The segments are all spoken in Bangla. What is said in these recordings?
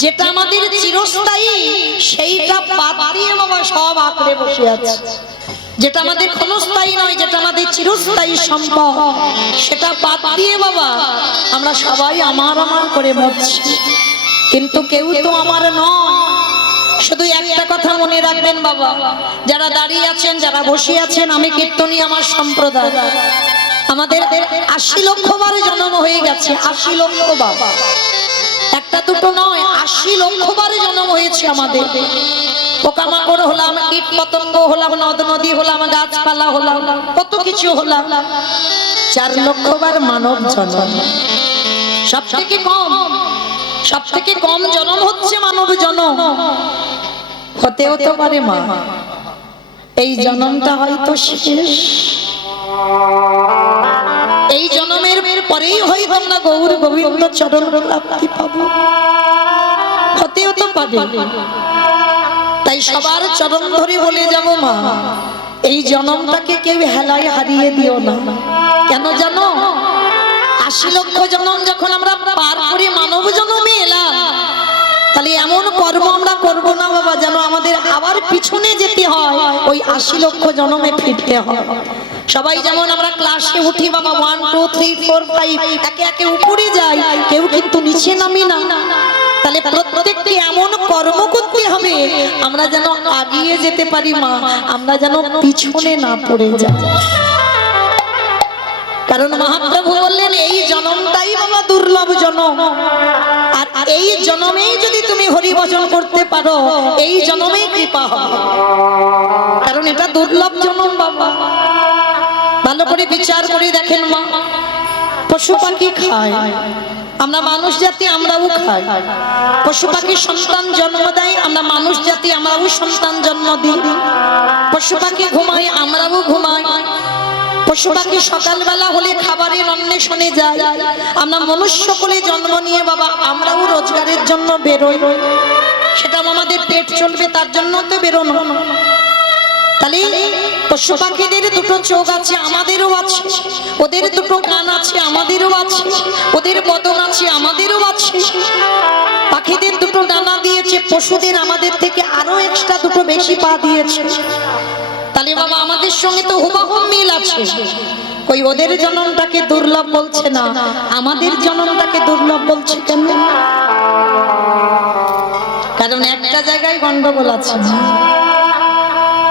যেটা আমাদের চিরস্থায়ী সেইটা বাদ দিয়ে বাবা সব আঁকড়ে বসে আছে। যেটা আমাদের ক্ষণস্থায়ী নয়, যেটা আমাদের চিরস্থায়ী সম্পদ, সেটা বাদ দিয়ে বাবা আমরা সবাই আমার আমার করে মরছি, কিন্তু কেউ তো আমার নয়। শুধু একটা কথা মনে রাখবেন বাবা, যারা দাঁড়িয়ে আছেন, যারা বসে আছেন, আমি কীর্তনী আমার সম্প্রদায়, আমাদের ৮০ লক্ষ বার জন্ম হয়ে গেছে। ৮০ লক্ষ বার, একটা দুটো নয়, ৮০ লক্ষ বার জন্ম হয়েছে আমাদের। পোকামাকড় হলাম, কীট পতঙ্গ হলাম, নদ নদী হলাম, গাছপালা হলাম, কত কিছু হলাম। ৪ লক্ষ বার মানব জন্ম। সব থেকে কম জন্ম হচ্ছে মানব জন্ম। হতে হতে পারে মা এই জন্মটা হয়তো শেষ, এই জন্মের পরেই হয়তো আমরা গৌর গোবিন্দ চরণ প্রাপ্তি পাবো, হতে হতে পারে। তাই সবার চরণ ধরে বলে যাব মা, এই জন্মটাকে কেউ হেলায় হারিয়ে দিও না। কেন জানো? ৮০ লক্ষ জন্ম যখন আমরা পার করে মানব জন্মে এলাম, তাহলে এমন কর্ম আমরা করব না বাবা যেন আমাদের আবার পিছনে যেতে হয়, ওই ৮০ লক্ষ জন্মে ফিরতে হয়। সবাই যেমন আমরা ক্লাসে উঠি বাবা 1 2 3 4 5 একে একে উপরে যাই, কেউ কিন্তু নিচে নামি না। তাহলে প্রত্যেককে এমন কর্ম করতে হবে আমরা যেন আগিয়ে যেতে পারি মা, আমরা যেন পিছনে না পড়ে যাই। কারণ মহাপ্রভু বললেন এই জন্মটাই বাবা দুর্লভ জন্ম, আর এই জন্মেই যদি তুমি হরি ভজন করতে পারো, এই জন্মেই কৃপা হবে। কারণ এটা দুর্লভ জন্ম বাবা। ভালো করে বিচার করে দেখেন মা, পশু পাখি খায়, আমরা মানুষ জাতি আমরাও খাই। পশু পাখি সন্তান জন্ম দেয়, আমরা মানুষ জাতি আমরাও সন্তান জন্ম দিই। পশু পাখি ঘুমায়, আমরাও ঘুমাই। পশু পাখি সকালবেলা হলে খাবারের অন্বেষণে যায়, আমরা মনুষ্য কোলে জন্ম নিয়ে বাবা আমরাও রোজগারের জন্য বেরোই। সেটা আমাদের পেট চলবে তার জন্য তো বেরোনো। তাহলে পশু পাখিদের দুটো চোখ আছে, আমাদেরও আছে। ওদের দুটো কান আছে, আমাদেরও আছে। ওদের বদন আছে, আমাদেরও আছে। পাখিদের দুটো ডানা দিয়েছে, পশুদের আমাদের থেকে আরো এক্সট্রা দুটো বেশি পা দিয়েছে। তাহলে বাবা আমাদের সঙ্গে তো হুবহু মিল আছে। ওই ওদের জন্মটাকে দুর্লভ বলছে না, আমাদের জন্মটাকে দুর্লভ বলছে কেন? কারণ একটা জায়গায় গন্ডগোল আছে।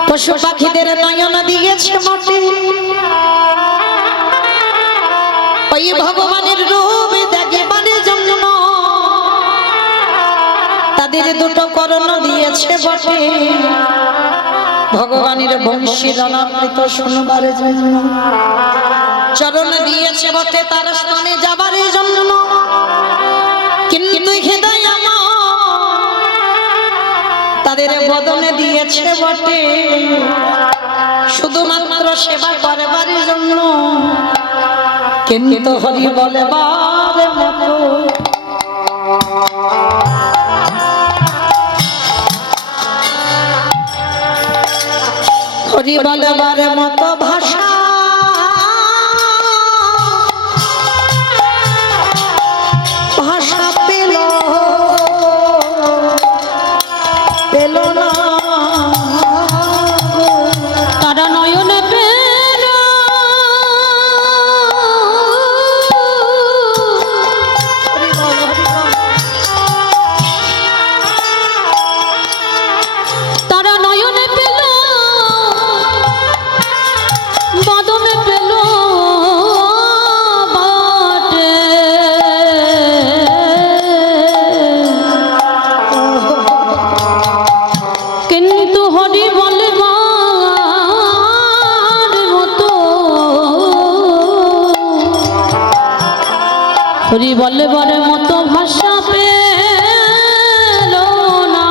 পশু পাখিদের নয়ন দিয়েছে বটে, ওই ভগবানের রূপ দেখবারে জন্য তাদের দুটো কর্ণ দিয়েছে বটে, ভগবানের বংশী জনামৃত শুনবার জন্য। চরণ দিয়েছে বটে তার স্থানে যাবার জন্য, কিন্তু হৃদয় আমার তাদের বদনে দিয়েছে বটে শুধুমাত্র সেবা করবার জন্য, কিন্তু হরি বলবার মতো হরি বলবার মতো ভাষা পেল না, তারা নয়নে পেল তারা নয়নে পেল বদনে পেল বটে, কিন্তু হরি বলবার মতো হরি বলবার মতো ভাষা পেল না।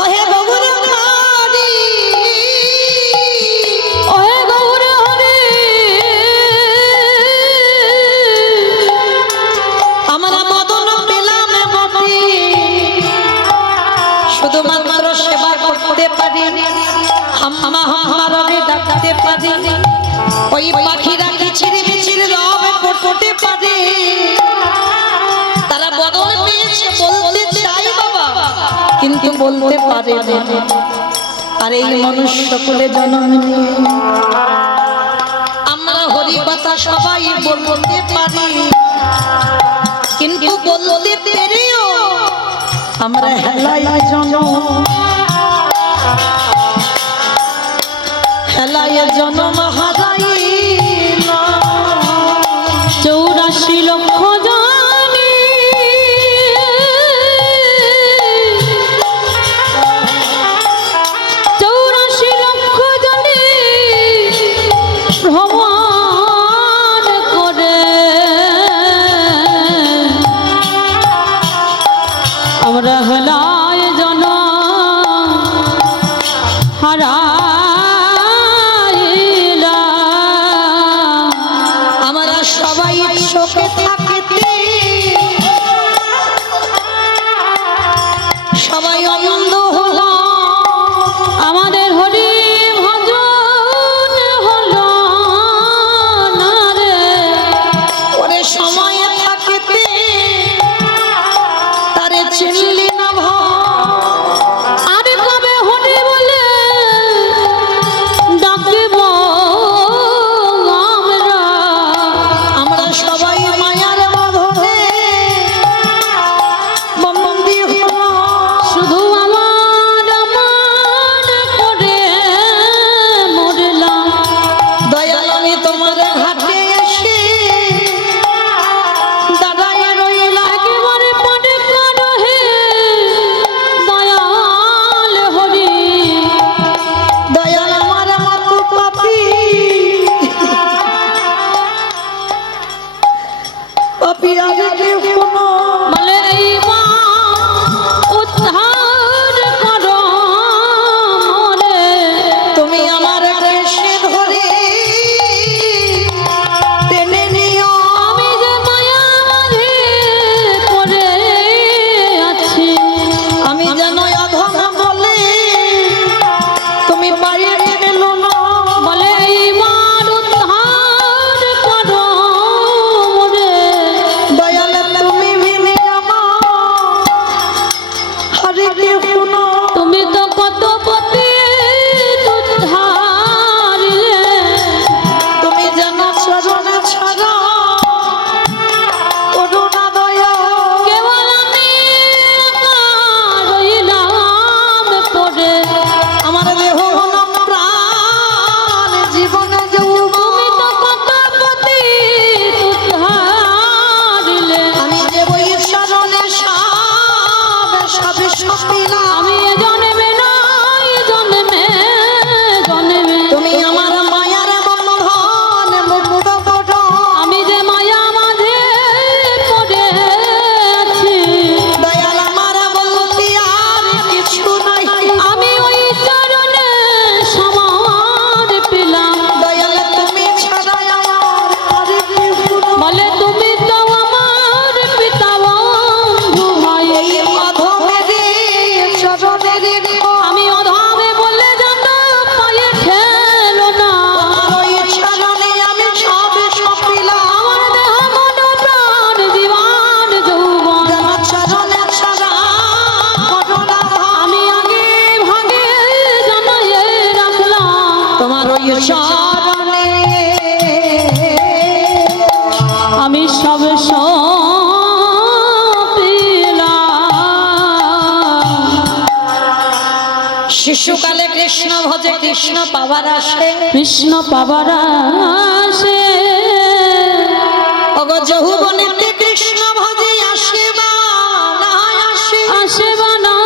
ওহে গৌর হরি, ওহে গৌর হরি, আমরা বদন পেলাম বটে শুধুমাত্র সেবা করতে পারি, আমারে ডাকতে পারি। ওই পাখিরা কিচির মিচির রব করতে পারে, তারা বদল পেয়েছে, বলতে চাই বাবা কিন্তু বলতে পারে না। আর এই মনুষ্য কুলে জন্ম নিয়ে আমরা হরি কথা সবাই বলতে পারি, কিন্তু বলতে পেরেও আমরা হেলায় জনম হারাই না। 84 লক্ষ জানি 84 লক্ষ জানি ভ্রমণ করে আমরা হেলায় জনম হারাইলাম। আমরা সবাই চোখে থাকিতে সবাই অন্ধ হলো, আমাদের হরি ভজন হলো না রে। ওরে সময়ে থাকিতে তারে চিনলি না আরে কবে হরি বলে ডাকিব আমরা, আমরা সবাই মায়ার বাঁধনে বন্দী হলো। শুধু আমার করে মরলাম। দয়াল আমি তোমার ঘাটে এসে দাঁড়ায় রইলাম। একেবারে পরে করো হে দয়াল হরি, দয়াল আমার মতো পাপী পাপী আগে কেউ কোনো বলে এইবার উদ্ধার করো মোরে। তুমি আমার কেশে ধরে টেনে নিও। আমি যে মায়া মাঝে পড়ে আছি, আমি যেন অধম বলে তুমি পায়ে টেনো না। বলে এইবার উদ্ধার করো মোরে। দয়াল তুমি বিনে আমার হরে কেউ কোনো। তুমি তো কত পতি উদ্ধারিলে, তুমি যেন চরণে ছাড়া করুণা দয়া। কেবল আমি একা রইলাম পড়ে। আমার দেহ মন প্রাণ জীবনে যৌবন তুমি তো কত পতি উদ্ধারিলে, আমি যে বই চরণে সবে সপিলা। আমি এ জন্মে নয় জন্মে জন্মে তুমি আমার মায়ার বন্ধন মুক্ত করো। আমি যে মায়া মাঝে পড়ে আছি, দয়াল আমার বলতে আর কিছু নাই। আমি ওই চরণে সমার পেলাম। দয়াল তুমি ছাড়া আমার আর কেউ কোনো। বলে তুমি তো আমার পিতা বন্ধু ভাই। এই অধমেরে চরণে রেখো। আমি অধমে বলে যেন পায়ে ঠেলো না। আমার ওই চরণে আমি সবে সপিলা। আমার দেহ মন প্রাণ জীবন যৌবন যেন চরণে ছাড়া করুণা হয়। আমি আগে ভাগে জানাইয়ে রাখলাম। তোমার ওই চরণে আমি সব সপিলাম। শিশুকালে কৃষ্ণ ভজে কৃষ্ণ পাওয়ার আসে। কৃষ্ণ পাবার আসে, অগ যৌবনেতে কৃষ্ণ ভজে আসে বা না আসে। আসে বা না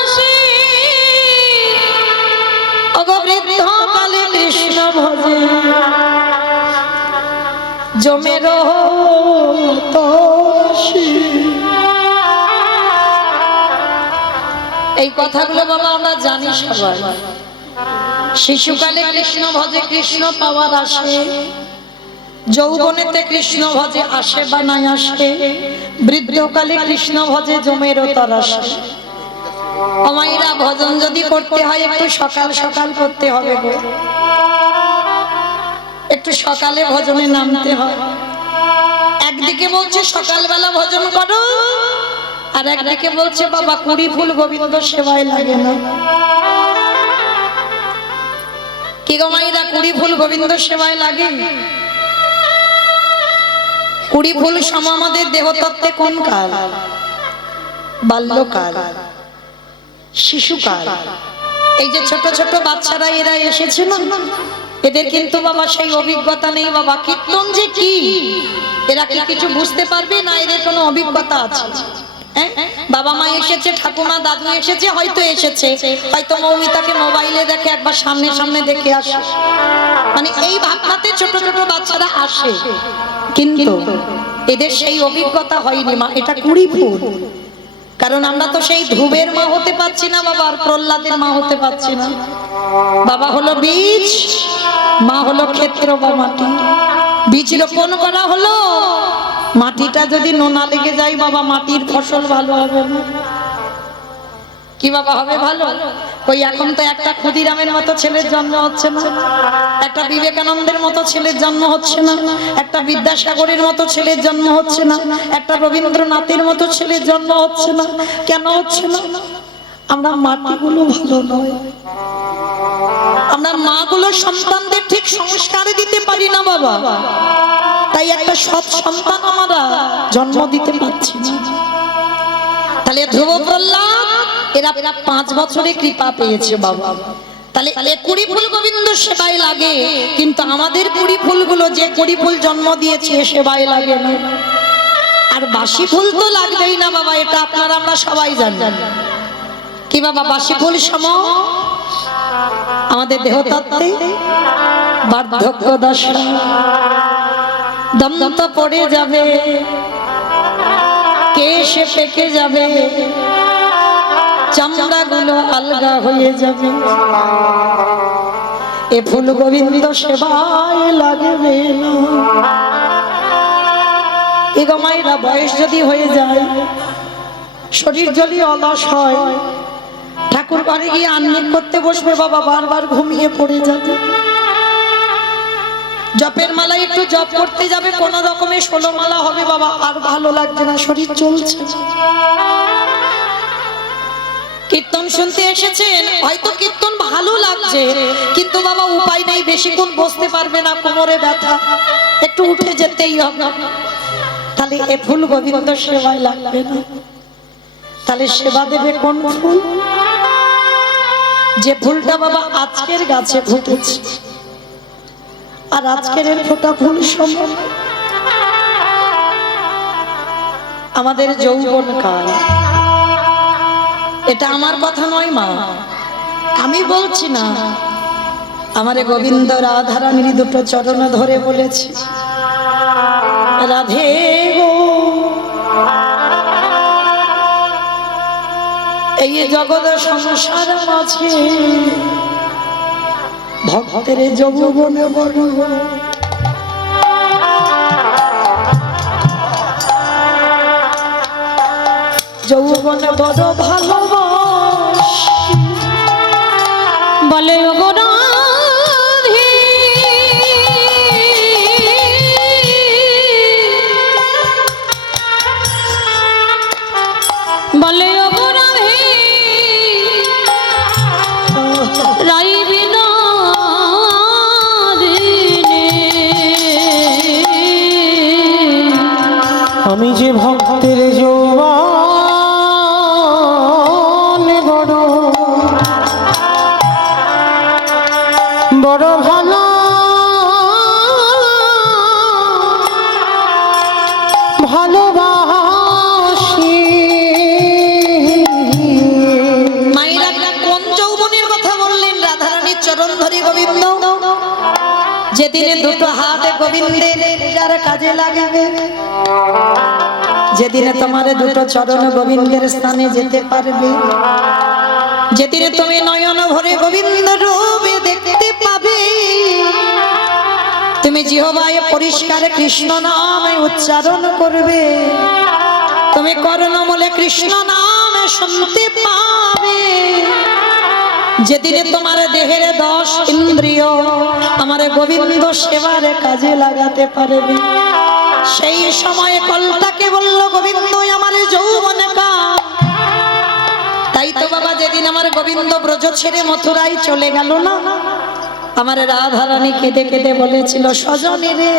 আসে, অগ বৃদ্ধ কালে কৃষ্ণ ভজে জমের তসি। এই কথাগুলো বাবা আমরা জানি সবাই। শিশুকালে কৃষ্ণ ভজে কৃষ্ণ পাওয়ার আসে, যৌবনেতে কৃষ্ণ ভজে আসে বা নাই আসে, বৃদ্ধকালে কৃষ্ণ ভজে জমেরও তর আসে। অমাইরা ভজন যদি করতে হয় একটু সকাল সকাল করতে হবে গো, একটু সকালে ভজনে নামতে হয়। একদিকে বলছে সকালবেলা ভজন করো, আর একদিকে বলছে বাবা কুড়ি ফুল গোবিন্দ সেবায় লাগে না। কি গো মাইরা, কুড়ি ফুল গোবিন্দ সেবায় লাগে? কুড়ি ফুল সম আমাদের দেহতত্ত্বে কোন কাল? বাল্যকাল, শিশুকাল। এই যে ছোট ছোট বাচ্চারা এরা এসেছে না, এদের কিন্তু বাবা সেই অভিজ্ঞতা নেই বাবা। কীর্তন যে কি এরা কি কিছু বুঝতে পারবে না? এদের কোনো অভিজ্ঞতা আছে? বাবা মা এসেছে, ঠাকুমা দাদু এসেছে, হয়তো হয়তো মৌমিতাকে মোবাইলে দেখে, একবার সামনে সামনে দেখে আসে, মানে এই ভাবনাতে ছোট ছোট বাচ্চারা আসে, কিন্তু এদের সেই অভিজ্ঞতা হয়নি মা। এটা কুড়ি ফুল, কারণ আমরা তো সেই ধ্রুবের মা হতে পারছি না বাবা, আর প্রহ্লাদের মা হতে পারছি না। বাবা হলো বীজ, মা হলো ক্ষেত্র বা মাটি। বীজ রোপণ করা হলো, মাটিটা যদি নোনা লেগে যায় বাবা, মাটির ফসল ভালো হবে না। কি বাবা হবে ভালো? ওই এখন তো একটা ক্ষুদিরামের মতো ছেলের জন্ম হচ্ছে না, একটা বিবেকানন্দের মতো ছেলের জন্ম হচ্ছে না, একটা বিদ্যাসাগরের মতো ছেলের জন্ম হচ্ছে না, একটা রবীন্দ্রনাথের মতো ছেলের জন্ম হচ্ছে না। কেন হচ্ছে না? আমরা মাটিগুলো ভালো নয়, আমরা মাগুলো সন্তানদের ঠিক সংস্কার দিতে পারি না বাবা, তাই একটা সৎ সন্তান আমরা জন্ম দিতে পারছি না। তাহলে ধ্রুব প্রহ্লাদ এরা 5 বছরে কৃপা পেয়েছে বাবা। তাহলে কুড়ি ফুল গোবিন্দ সেবায় লাগে, কিন্তু আমাদের কুড়ি ফুলগুলো যে কুড়ি ফুল জন্ম দিয়েছে সেবায় লাগে না। আর বাসি ফুল তো লাগবেই না বাবা, এটা আপনারা আমরা সবাই জানি। কি বাবা, বাসি ফুল সম আমাদের দেহতত্ত্বে বার্ধক্য দশা, দন্ত পড়ে যাবে, কেশে পেকে যাবে, চামড়াগুলো আলগা হয়ে যাবে, এ ফুল গোবিন্দ সেবায় লাগবে না। এ গো মায়েরা, বয়স যদি হয়ে যায়, শরীর যদি অলস হয়, ঠাকুর ঘরে গিয়ে আহ্নিক করতে বসবে বাবা, বারবার ঘুমিয়ে পড়ে যাবে। জপের মালা একটু জপ করতে যাবে, কোন রকমের 16 মালা হবে বাবা, আর ভালো লাগছে না, শরীর চলছে। কীর্তন শুনতে এসেছেন, হয়তো কীর্তন ভালো লাগছে, কিন্তু বাবা উপায় নেই, বেশিক্ষণ বসতে পারবে না, কোমরে ব্যথা, একটু উঠে যেতেই হবে। তাহলে এ ফুল গোবিন্দ সেবায় লাগবে না। তাহলে সেবা দেবে কোন ফুল? যে ফুলটা বাবা আজকের গাছে ফুটেছে, আর আজকের এর ফোটা ফুল সমান আমাদের যৌবন কাল। এটা আমার কথা নয় মা, আমি বলছি না, আমারে গোবিন্দ রাধারানীর দুটো চরণ ধরে বলেছে, রাধে গো, এই জগৎ সংসার মাঝে ভক্তের যৌবন বড়, যৌবন বড় ভালোবাসি, বলে ওগো রাধে, বলে ওগো রাধে, রাইবি না দিনে। আমি যে ভক্তের যৌবন বড় বড় ভালো ভালোবাসি। মায়েরা কোন যৌবনের কথা বললেন? রাধারানীর চরণ ধরে গোবিন্দ, যেদিনে দুটো হাত গোবিন্দের যার কাজে লাগবে, যেদিনে তোমার দুটো চরণ গোবিন্দের স্থানে যেতে পারবে, যেদিনে তুমি নয়ন ভরে গোবিন্দ রূপে দেখতে পাবে, তুমি জিহ্বায় পরিষ্কার কৃষ্ণ নামে উচ্চারণ করবে, তুমি কর্ণমূলে কৃষ্ণ নামে শুনতে পাবে, যেদিনে তোমার দেহের 10 ইন্দ্রিয় আমার গোবিন্দ সেবার কাজে লাগাতে পারবে, সেই সময়ে কলটাকে বলল গোবিন্দ আমার যৌবনে কা। তাই তো বাবা যেদিন আমার গোবিন্দ ব্রজ ছেড়ে মথুরায় চলে গেল না, আমার রাধারানী কেঁদে কেঁদে বলেছিল সজনী রে,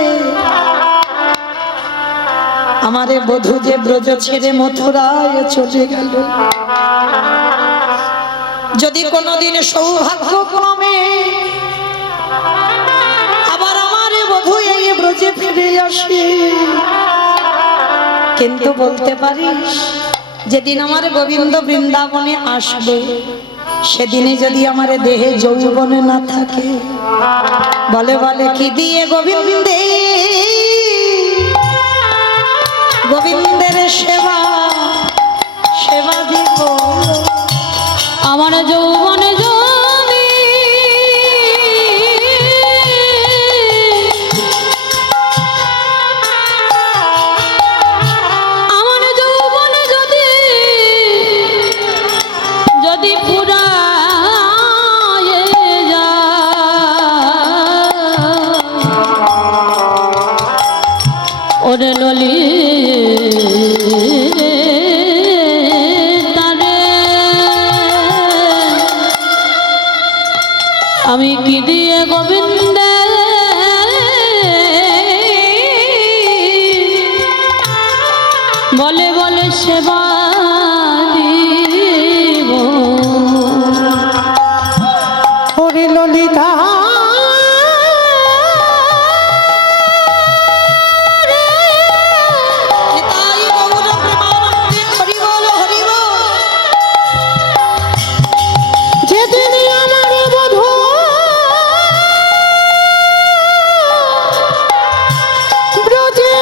আমারে বধূ যে ব্রজ ছেড়ে মথুরায় চলে গেল, যদি কোনোদিন সৌভাগ্য ক্রমে আবার আমার বধূ এই ব্রজে ফিরে আসে, কিন্তু বলতে পারিস যেদিন আমার গোবিন্দ বৃন্দাবনে আসবে সেদিনে যদি আমার দেহে যৌবনে না থাকে, বলে বলে কি দিয়ে গোবিন্দে গোবিন্দের সেবা সেবা দিব আমার যৌবনে যদি আমার যৌবনে যদি যদি পুরায়ে যায় ওরে ললি আমি কি দিয়ে গোবিন্দ বলে বলে সেবা দিব ওরে ললিতা নিতাই গৌর প্রেমানন্দে হরি বল হরি বল। যেদিন আমার বধূ ব্রজে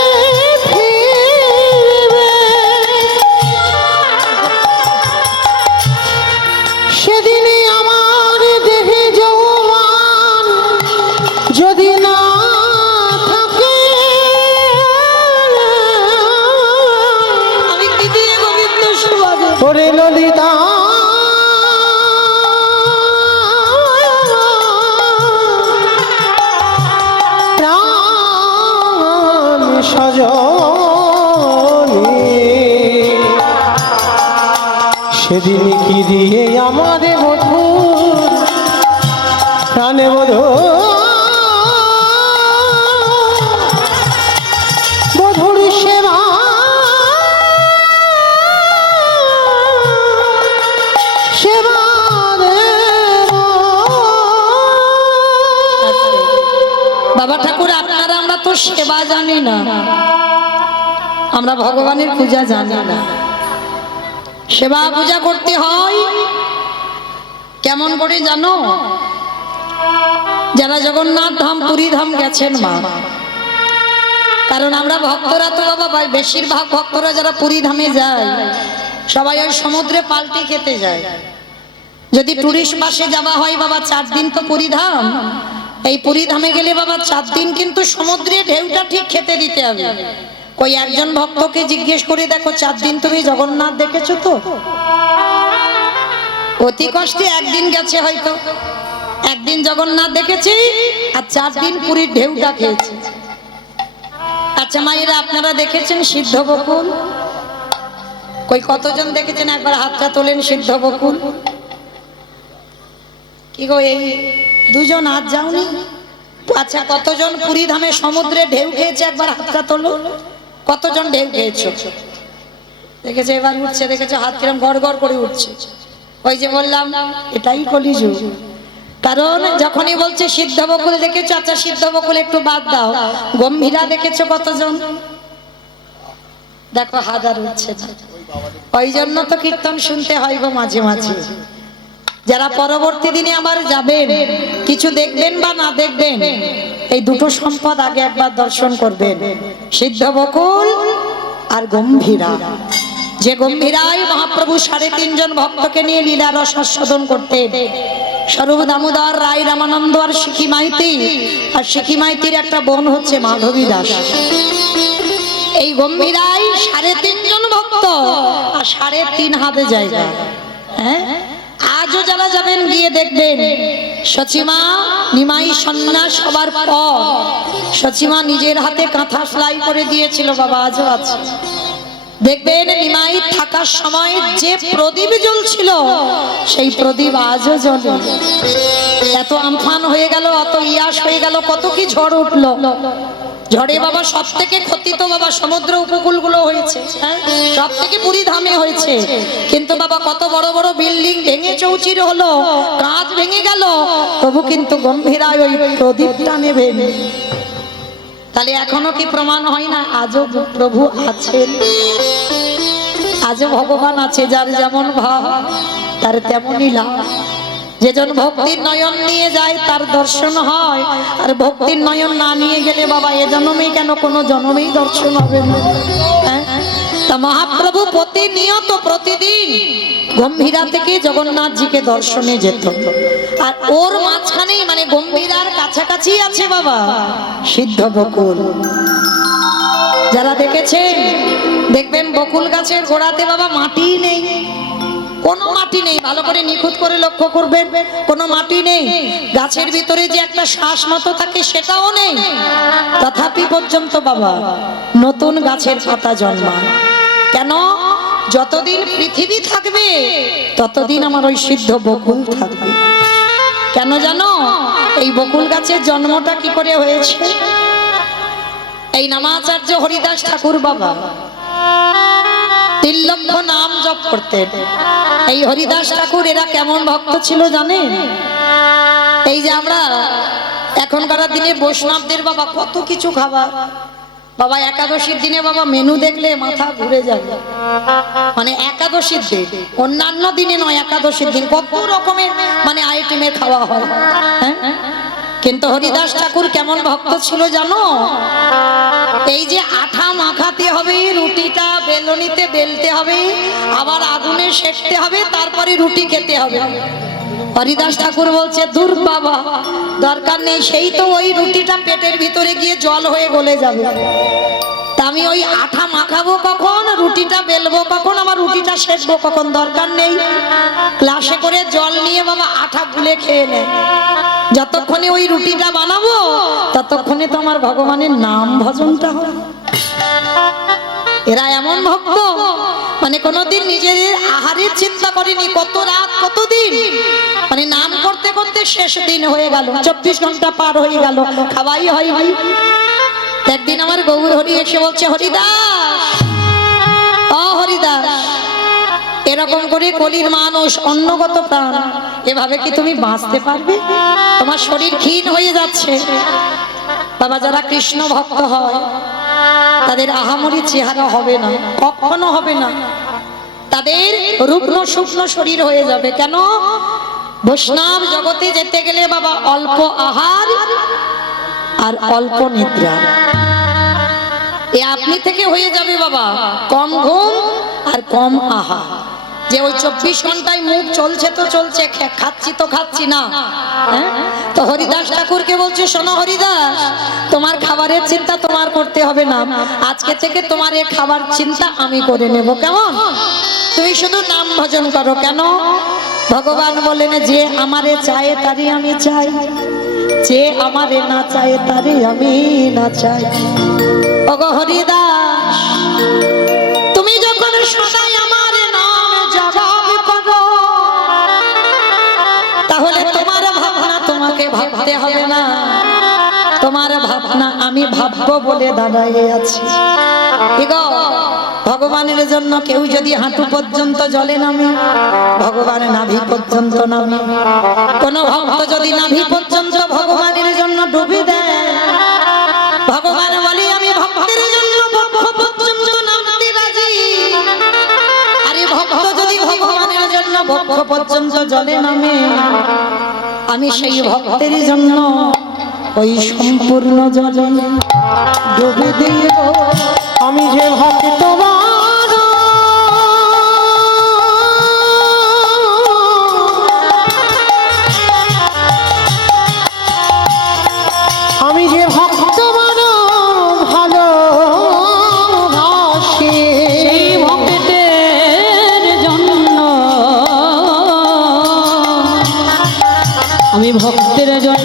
ফিরবে, সেদিনই আমার দেহে যৌবন যদি না থাকে, আমি কি দিয়ে গোবিন্দ সেবা দেব? ওরে ললিতা প্রাণ সজনী, সেদিন কি দিয়ে আমাদের বধূ প্রাণে বধূ বধূর সেবা সেবা দেব। বাবা ঠাকুর আপনারা আমরা তো সেবা জানি না, আমরা ভগবানের পূজা জানি না। সেবা পূজা করতে হয় কেমন করে জানো? যারা জগন্নাথ ধাম পুরী ধাম গেছেন মা, কারণ আমরা ভক্তরা তো বাবা বেশিরভাগ ভক্তরা যারা পুরী ধামে যায় সবাই ওই সমুদ্রে পাল্টি খেতে যায়। যদি টুরিস্ট বাসে যাওয়া হয় বাবা 4 দিন তো পুরী ধাম, এই পুরী ধামে গেলে বাবা 4 দিন কিন্তু সমুদ্রে ঢেউটা ঠিক খেতে দিতে হবে। কই একজন ভক্তকে জিজ্ঞেস করে দেখো 4 দিন তুমি জগন্নাথ দেখেছো তো? অতি কষ্টে একদিন গেছে, হয়তো একদিন জগন্নাথ দেখেছি আর 4 দিন পুরীর ঢেউটা খেয়েছি। আচ্ছা মায়েরা আপনারা দেখেছেন সিদ্ধ বকুল? কই কতজন দেখেছেন? একবার হাতটা তোলেন সিদ্ধ বকুল। কি গো এই দুজন হাত যাওনি? আচ্ছা কতজন পুরী ধামে সমুদ্রে ঢেউ খেয়েছে? একবার হাতটা তোলো। কতজন ঢেউ খেয়েছো? দেখেছো এবার উঠছে, দেখেছো হাত কিরম গড় গড় করে উঠছে। ওই যে বললাম এটাই কলিযুগ। কারণ যখনই বলছে সিদ্ধ বকুল দেখেছো, আচ্ছা সিদ্ধ বকুল একটু বাদ দাও, গম্ভীরা দেখেছো কতজন? দেখো হাজার উঠছে না। ওই জন্য তো কীর্তন শুনতে হয় গো মাঝে মাঝে। যারা পরবর্তী দিনে আবার যাবেন, কিছু দেখবেন বা না দেখবেন, এই দুটো সম্পদ আগে একবার দর্শন করবেন, সিদ্ধ বকুল আর গম্ভীরা। যে গম্ভীরায় মহাপ্রভু 3.5 জন ভক্তকে নিয়ে লীলা রস আস্বাদন করতেন। স্বরূপ দামোদর রায়, রামানন্দ আর সিকি মাইতি। আর সিকি মাইতির একটা বোন হচ্ছে মাধবী দাস। এই গম্ভীরায় 3.5 জন ভক্ত আর 3.5 হাতে জায়গা। হ্যাঁ, আজও যারা যাবেন গিয়ে দেখবেন সচিমা নিমাই সন্ন্যাস হবার পর সচিমা নিজের হাতে কাঁথা সেলাই করে দিয়েছিল বাবা, আজও আছে। দেখবেন নিমাই থাকার সময় যে প্রদীপ জ্বলছিল সেই প্রদীপ আজও জ্বলে। এত আমফান হয়ে গেল, অত ইয়াস হয়ে গেল, কত কি ঝড় উঠলো। ঝড়ে বাবা সব থেকে ক্ষতি তো বাবা সমুদ্র উপকূলগুলো হয়েছে, সব থেকে পুরী ধামে হয়েছে। কিন্তু বাবা কত বড় বড় বিল্ডিং ভেঙে চৌচির হলো, কাঁচ ভেঙে গেল, তবু কিন্তু গম্ভীরায় ওই প্রদীপটা নেবে। তাহলে এখনো কি প্রমাণ হয় না আজও প্রভু আছেন, আজও ভগবান আছে। যার যেমন ভাব তার তেমনই লাভ। যেজন ভক্তির নয়ন নিয়ে যায় তার দর্শন হয়, আর ভক্তির নয়ন না নিয়ে গেলে বাবা এ জন্মেই কেন কোনো জন্মেই দর্শন হবে না। তা মহাপ্রভু প্রতিনিয়ত প্রতিদিন গম্ভীরা থেকে জগন্নাথজিকে দর্শনে যেত। আর ওর মাঝখানেই মানে গম্ভীরার কাছাকাছি আছে বাবা সিদ্ধ বকুল। যারা দেখেছেন দেখবেন বকুল গাছের গোড়াতে বাবা মাটি নেই, কোনো মাটি নেই। ভালো করে নিখুঁত করে লক্ষ্য করবেন, কোনো মাটি নেই। গাছের ভিতরে যে একটা শ্বাস মতো থাকে সেটাও নেই, তথাপি পর্যন্ত বাবা নতুন গাছের পাতা জন্মায়। কেন? যতদিন পৃথিবী থাকবে ততদিন আমার ওই সিদ্ধ বকুল থাকবে। কেন জানো এই বকুল গাছের জন্মটা কি করে হয়েছে? এই নামাচার্য হরিদাস ঠাকুর বাবা 3 লক্ষ নাম জপ করতেন। এই হরিদাস ঠাকুর এরা কেমন ভক্ত ছিল জানেন? এই যে আমরা এখনকার দিনে বৈষ্ণবদের বাবা কত কিছু খাবার, বাবা একাদশীর দিনে বাবা মেনু দেখলে মাথা ঘুরে যাবে। মানে একাদশীর দিন, অন্যান্য দিনে নয়, একাদশীর দিন কত রকমের মানে আইটেমের খাওয়া হয়। হ্যাঁ, কিন্তু হরিদাস ঠাকুর কেমন ভক্ত ছিল জানো? এই যে আঠা মাখাতে হবে, রুটিটা বেলনিতে বেলতে হবে, আবার আগুনে সেঁকতে হবে, তারপরে রুটি খেতে হবে। হরিদাস ঠাকুর বলছে দূর বাবা, দরকার নেই, সেই তো ওই রুটিটা পেটের ভিতরে গিয়ে জল হয়ে গলে যাবে। তা আমি ওই আঠা মাখাবো কখন, রুটিটা বেলবো কখন, আমার রুটিটা সেঁকবো কখন, দরকার নেই। গ্লাসে করে জল নিয়ে বাবা আঠা গুলে খেয়ে নেয়। যতক্ষণে ওই রুটিটা বানাবো ততক্ষণে তো আমার ভগবানের নাম ভজনটা হবে। এরা এমন ভক্ত মানে কোনোদিন নিজের আহারের চিন্তা করেনি। কত রাত কত দিন মানে নাম করতে করতে শেষ দিন হয়ে গেল, 24 ঘন্টা পার হয়ে গেল, খাওয়াই হয়। একদিন আমার গৌর হরি এসে বলছে, হরিদাস, ও হরিদাস, এরকম করে কলির মানুষ, অন্নগত প্রাণ, এভাবে কি তুমি বাঁচতে পারবে? তোমার শরীর ক্ষীণ হয়ে যাচ্ছে। বাবা যারা কৃষ্ণ ভক্ত হয় তাদের আহামরি চেহারা হবে না, কখনো হবে না। তাদের রুগ্ন শুকনো শরীর হয়ে যাবে। কেন? বৈষ্ণব জগতে যেতে গেলে বাবা অল্প আহার আর অল্প নিদ্রা, এ আপনি থেকে হয়ে যাবে বাবা। কম ঘুম আর কম আহার। যে ওই 24 ঘন্টায় মুখ চলছে তো চলছে, খাচ্ছি তো খাচ্ছি না। তো হরিদাস ঠাকুরকে বলছে, শোনো হরিদাস, তোমার খাবারের চিন্তা তোমার করতে হবে না, আজকে থেকে তোমার এই খাবার চিন্তা আমি করে নেব। কেমন? তুমি শুধু নাম ভজন করো। কেন? ভগবান বলেন যে আমারে চায় তারই আমি চাই, যে আমারে না চায় তারই আমি না চাই। ওগো হরিদাস, তুমি যখন সদাই আমার নাম জপ করো তাহলে তোমার ভাবনা তোমাকে ভাবতে হবে না, তোমার ভাবনা আমি ভাববো বলে দাঁড়াইয়ে আছি। ভগবানের জন্য কেউ যদি হাঁটু পর্যন্ত জলে নামে, ভগবান নাভি পর্যন্ত নামে। কোন ভক্ত যদি নাভি পর্যন্ত ভগবানের জন্য ডুবে দেয়, ভগবান বলে আমি ভক্তের জন্য বক্ষ পর্যন্ত নামতে রাজি। আরে ভক্ত যদি ভগবানের জন্য বক্ষ পর্যন্ত জলে নামে, আমি সেই ভক্তের জন্য ওই সম্পূর্ণ জলে ডুবে দিব। আমি যে ভক্ত আমি যে ভক্ত ভালোবাসি, সেই ভক্তের জন্য আমি ভক্ত জল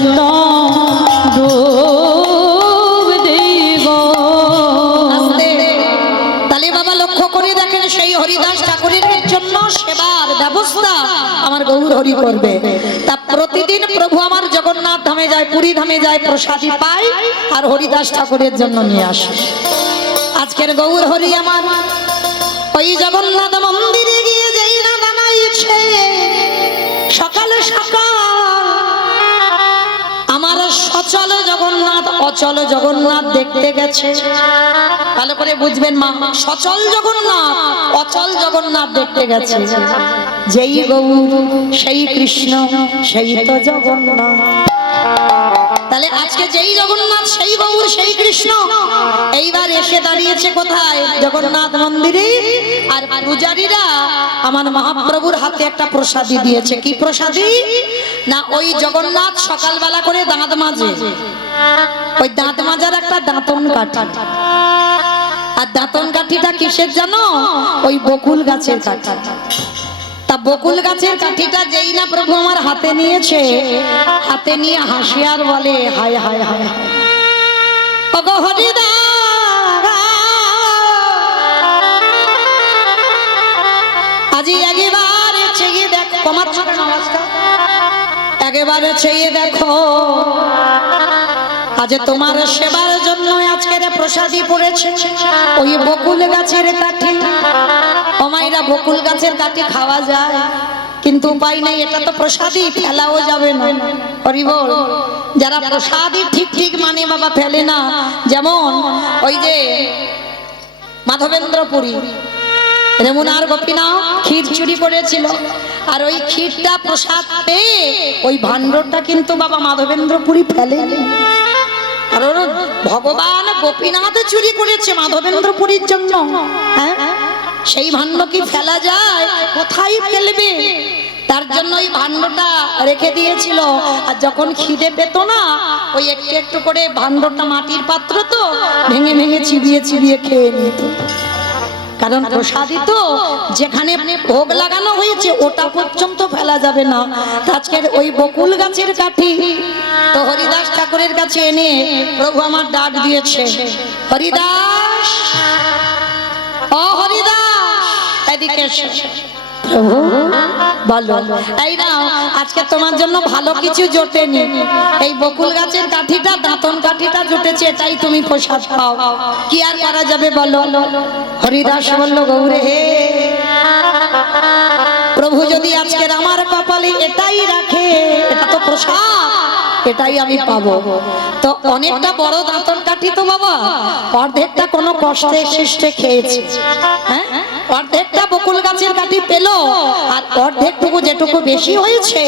ডুব দিব। আস্তে। তাহলে বাবা লক্ষ্য করে দেখেন সেই হরিদাস ঠাকুরের জন্য সেবার ব্যবস্থা আমার গৌর হরি করবে। তা প্রতিদিন প্রভু আমার জগন্নাথ ধামে যায়, পুরী ধামে যায়, প্রসাদী পায় আর হরিদাস ঠাকুরের জন্য নিয়ে আসে। আজকের গৌর হরি আমার ওই জগন্নাথ মন্দিরে গিয়ে যেই না দাঁড়াইছে, সকালে সকাল আমার সচল জগন্নাথ অচল জগন্নাথ দেখতে গেছে। ভালো করে বুঝবেন মা, সচল জগন্নাথ অচল জগন্নাথ দেখতে গেছে। যেই গৌর সেই কৃষ্ণ সেই তো জগন্নাথ। তাহলে আজকে যেই জগন্নাথ সেই গৌর সেই কৃষ্ণ এইবার এসে দাঁড়িয়েছে কোথায়? জগন্নাথ মন্দিরে। আর পূজারীরা আমার মহাপ্রভুর হাতে একটা প্রসাদী দিয়েছে। কি প্রসাদী? না ওই জগন্নাথ সকালবেলা করে দাঁত মাজে, ওই দাঁত মাজার একটা দাঁতন কাঠি। আর দাঁতন কাঠিটা কিসের জানো? ওই বকুল গাছের কাঠি। তা বকুল গাছের কাঠিটা যেই না প্রভু আমার হাতে নিয়েছে, হাতে নিয়ে হাসি আর বলে হায় হায় হায় হায়, ওগো হরিদাস আজি একেবারে চেয়ে দেখো, কমাচ্ছ কেন আওয়াজটা? একেবারে চেয়ে দেখো, আজ তোমার সেবার জন্য আজকের প্রসাদী পড়েছে ওই বকুল গাছের কাঠি। ওমাইরা বকুল গাছের কাঠি খাওয়া যায়, কিন্তু উপায় নেই, এটা তো প্রসাদী, ফেলাও যাবে না। হরি বল। যারা প্রসাদী ঠিক ঠিক মানে বাবা ফেলে না, যেমন ওই যে মাধবেন্দ্রপুরী রেমুনার গোপীনাথ ক্ষীর চুরি করেছিল, আর ওই ক্ষীরটা প্রসাদ পেয়ে ওই ভাণ্ডটা কিন্তু বাবা মাধবেন্দ্রপুরী ফেলে। কারণ ভগবান গোপীনাথ চুরি করেছে মাধবেন্দ্রপুরীর জন্য। হ্যাঁ, সেই ভাণ্ড কি ফেলা যায়? কোথায় ফেলবে? তার জন্য ওই ভাণ্ডটা রেখে দিয়েছিল। আর যখন খিদে পেত না, ওই একটু একটু করে ভাণ্ডটা মাটির পাত্র তো ভেঙে ভেঙে চিবিয়ে চিবিয়ে খেয়ে নিত। কারণ প্রসাদী তো যেখানে ভোগ লাগানো হয়েছে ওটা পর্যন্ত ফেলা যাবে না। আজকের ওই বকুল গাছের কাঠি তো হরিদাস ঠাকুরের কাছে এনে প্রভু আমার ডাক দিয়েছে, হরিদাস ও হরিদাস এদিকে এসো। প্রভু বলো। এই না, আজকে তোমার জন্য ভালো কিছু জোটেনি, এই বকুল গাছের কাঠিটা দাঁতন কাঠিটা জুটেছে, এটাই তুমি প্রসাদ পাও। কি আর করা যাবে বলো? হরিদাস বলল, গৌরে হে প্রভু, যদি আজকের আমার কপালে এটাই রাখে, এটা তো প্রসাদ, এটাই আমি পাবো। তো অনেকটা বড় দাঁতন কাঠি তো বাবা, অর্ধেকটা কোনো কষ্টে সৃষ্টে খেয়েছে। হ্যাঁ, অর্ধেকটা বকুল গাছের কাঠি পেলো, আর অর্ধেকটুকু যেটুকু বেশি হয়েছে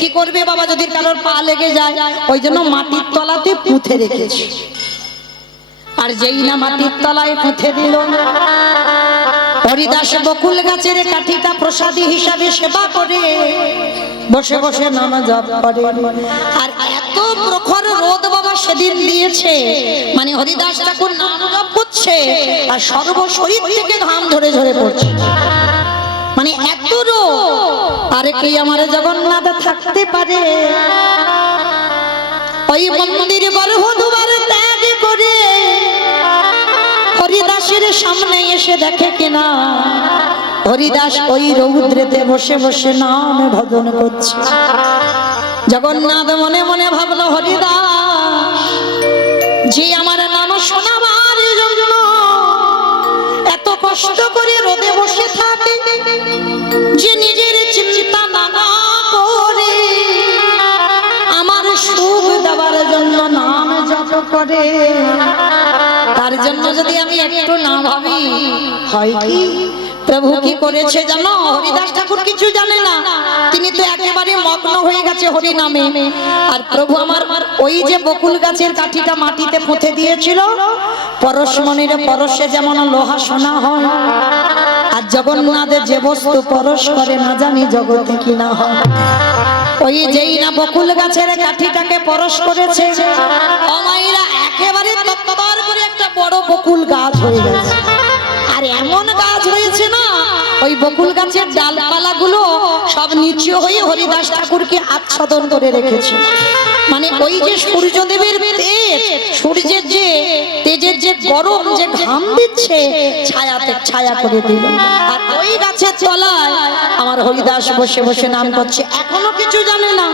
কি করবে বাবা, যদি কারোর পা লেগে যায়, ওই জন্য মাটির তলাতে পুঁতে রেখেছে। আর যেই না মাটির তলায় পুঁতে দিল, হরিদাস বকুল গাছের কাঠিটা প্রসাদী হিসাবে সেবা করে বসে বসে নানা জপ করে। আর এত প্রখর রোদ বাবা সেদিন দিয়েছে, মানে হরিদাস ঠাকুর নাম জপ করছে আর সর্বশরীর থেকে ঘাম ঝরে ঝরে পড়ছে, মানে এত রোদ। আরে কি আমার জগন্নাথ থাকতে পারে? ওই মন্দির গর্ভ দুবার ত্যাগ করে হরিদাসের সামনে এসে দেখে কিনা হরিদাস ওই রৌদ্রেতে বসে বসে নাম ভজন করছে। জগন্নাথ মনে মনে ভাবলো, হরিদাস যে আমার নাম শোনাবার জন্য এত কষ্ট করে রোদে বসে থাকে, যে নিজের চিন্তা না করে আমার সুখ দেওয়ার জন্য নাম জপ করে, তার জন্য যদি আমি একটু না ভাবি হয় কি? প্রভু কি করেছে জানো? হরিদাস ঠাকুর কিছু জানে না, তিনি তো একেবারে মগ্ন হয়ে গেছে হরি নামে। আর প্রভু আমার ওই যে বকুল গাছের কাঠিটা মাটিতে পুঁতে দিয়েছিল, পরশমণির পরশে যেমন লোহা সোনা হয়, আর জগন্নাথের যে বস্তু পরশ করে না জানি জগতে কি না হয়। ওই যেই না বকুল গাছের কাঠিটাকে পরশ করেছে, অমাইরা একেবারে তত্তর করে একটা বড় বকুল গাছ হয়ে গেছে। আর এমন গাছ হয়েছে না, ওই বকুল গাছের ডালপালাগুলো সব নিচু হয়ে হরিদাস ঠাকুরকে আচ্ছাদন করে রেখেছে। মানে ওই যে সূর্যদেবের তেজ, সূর্যের যে তেজের যে গরম যে ঘাম দিচ্ছে, ছায়াতে ছায়া করে দিল। আর ওই গাছের তলায় আমার হরিদাস বসে বসে নাম করছে, এখনো কিছু জানে না।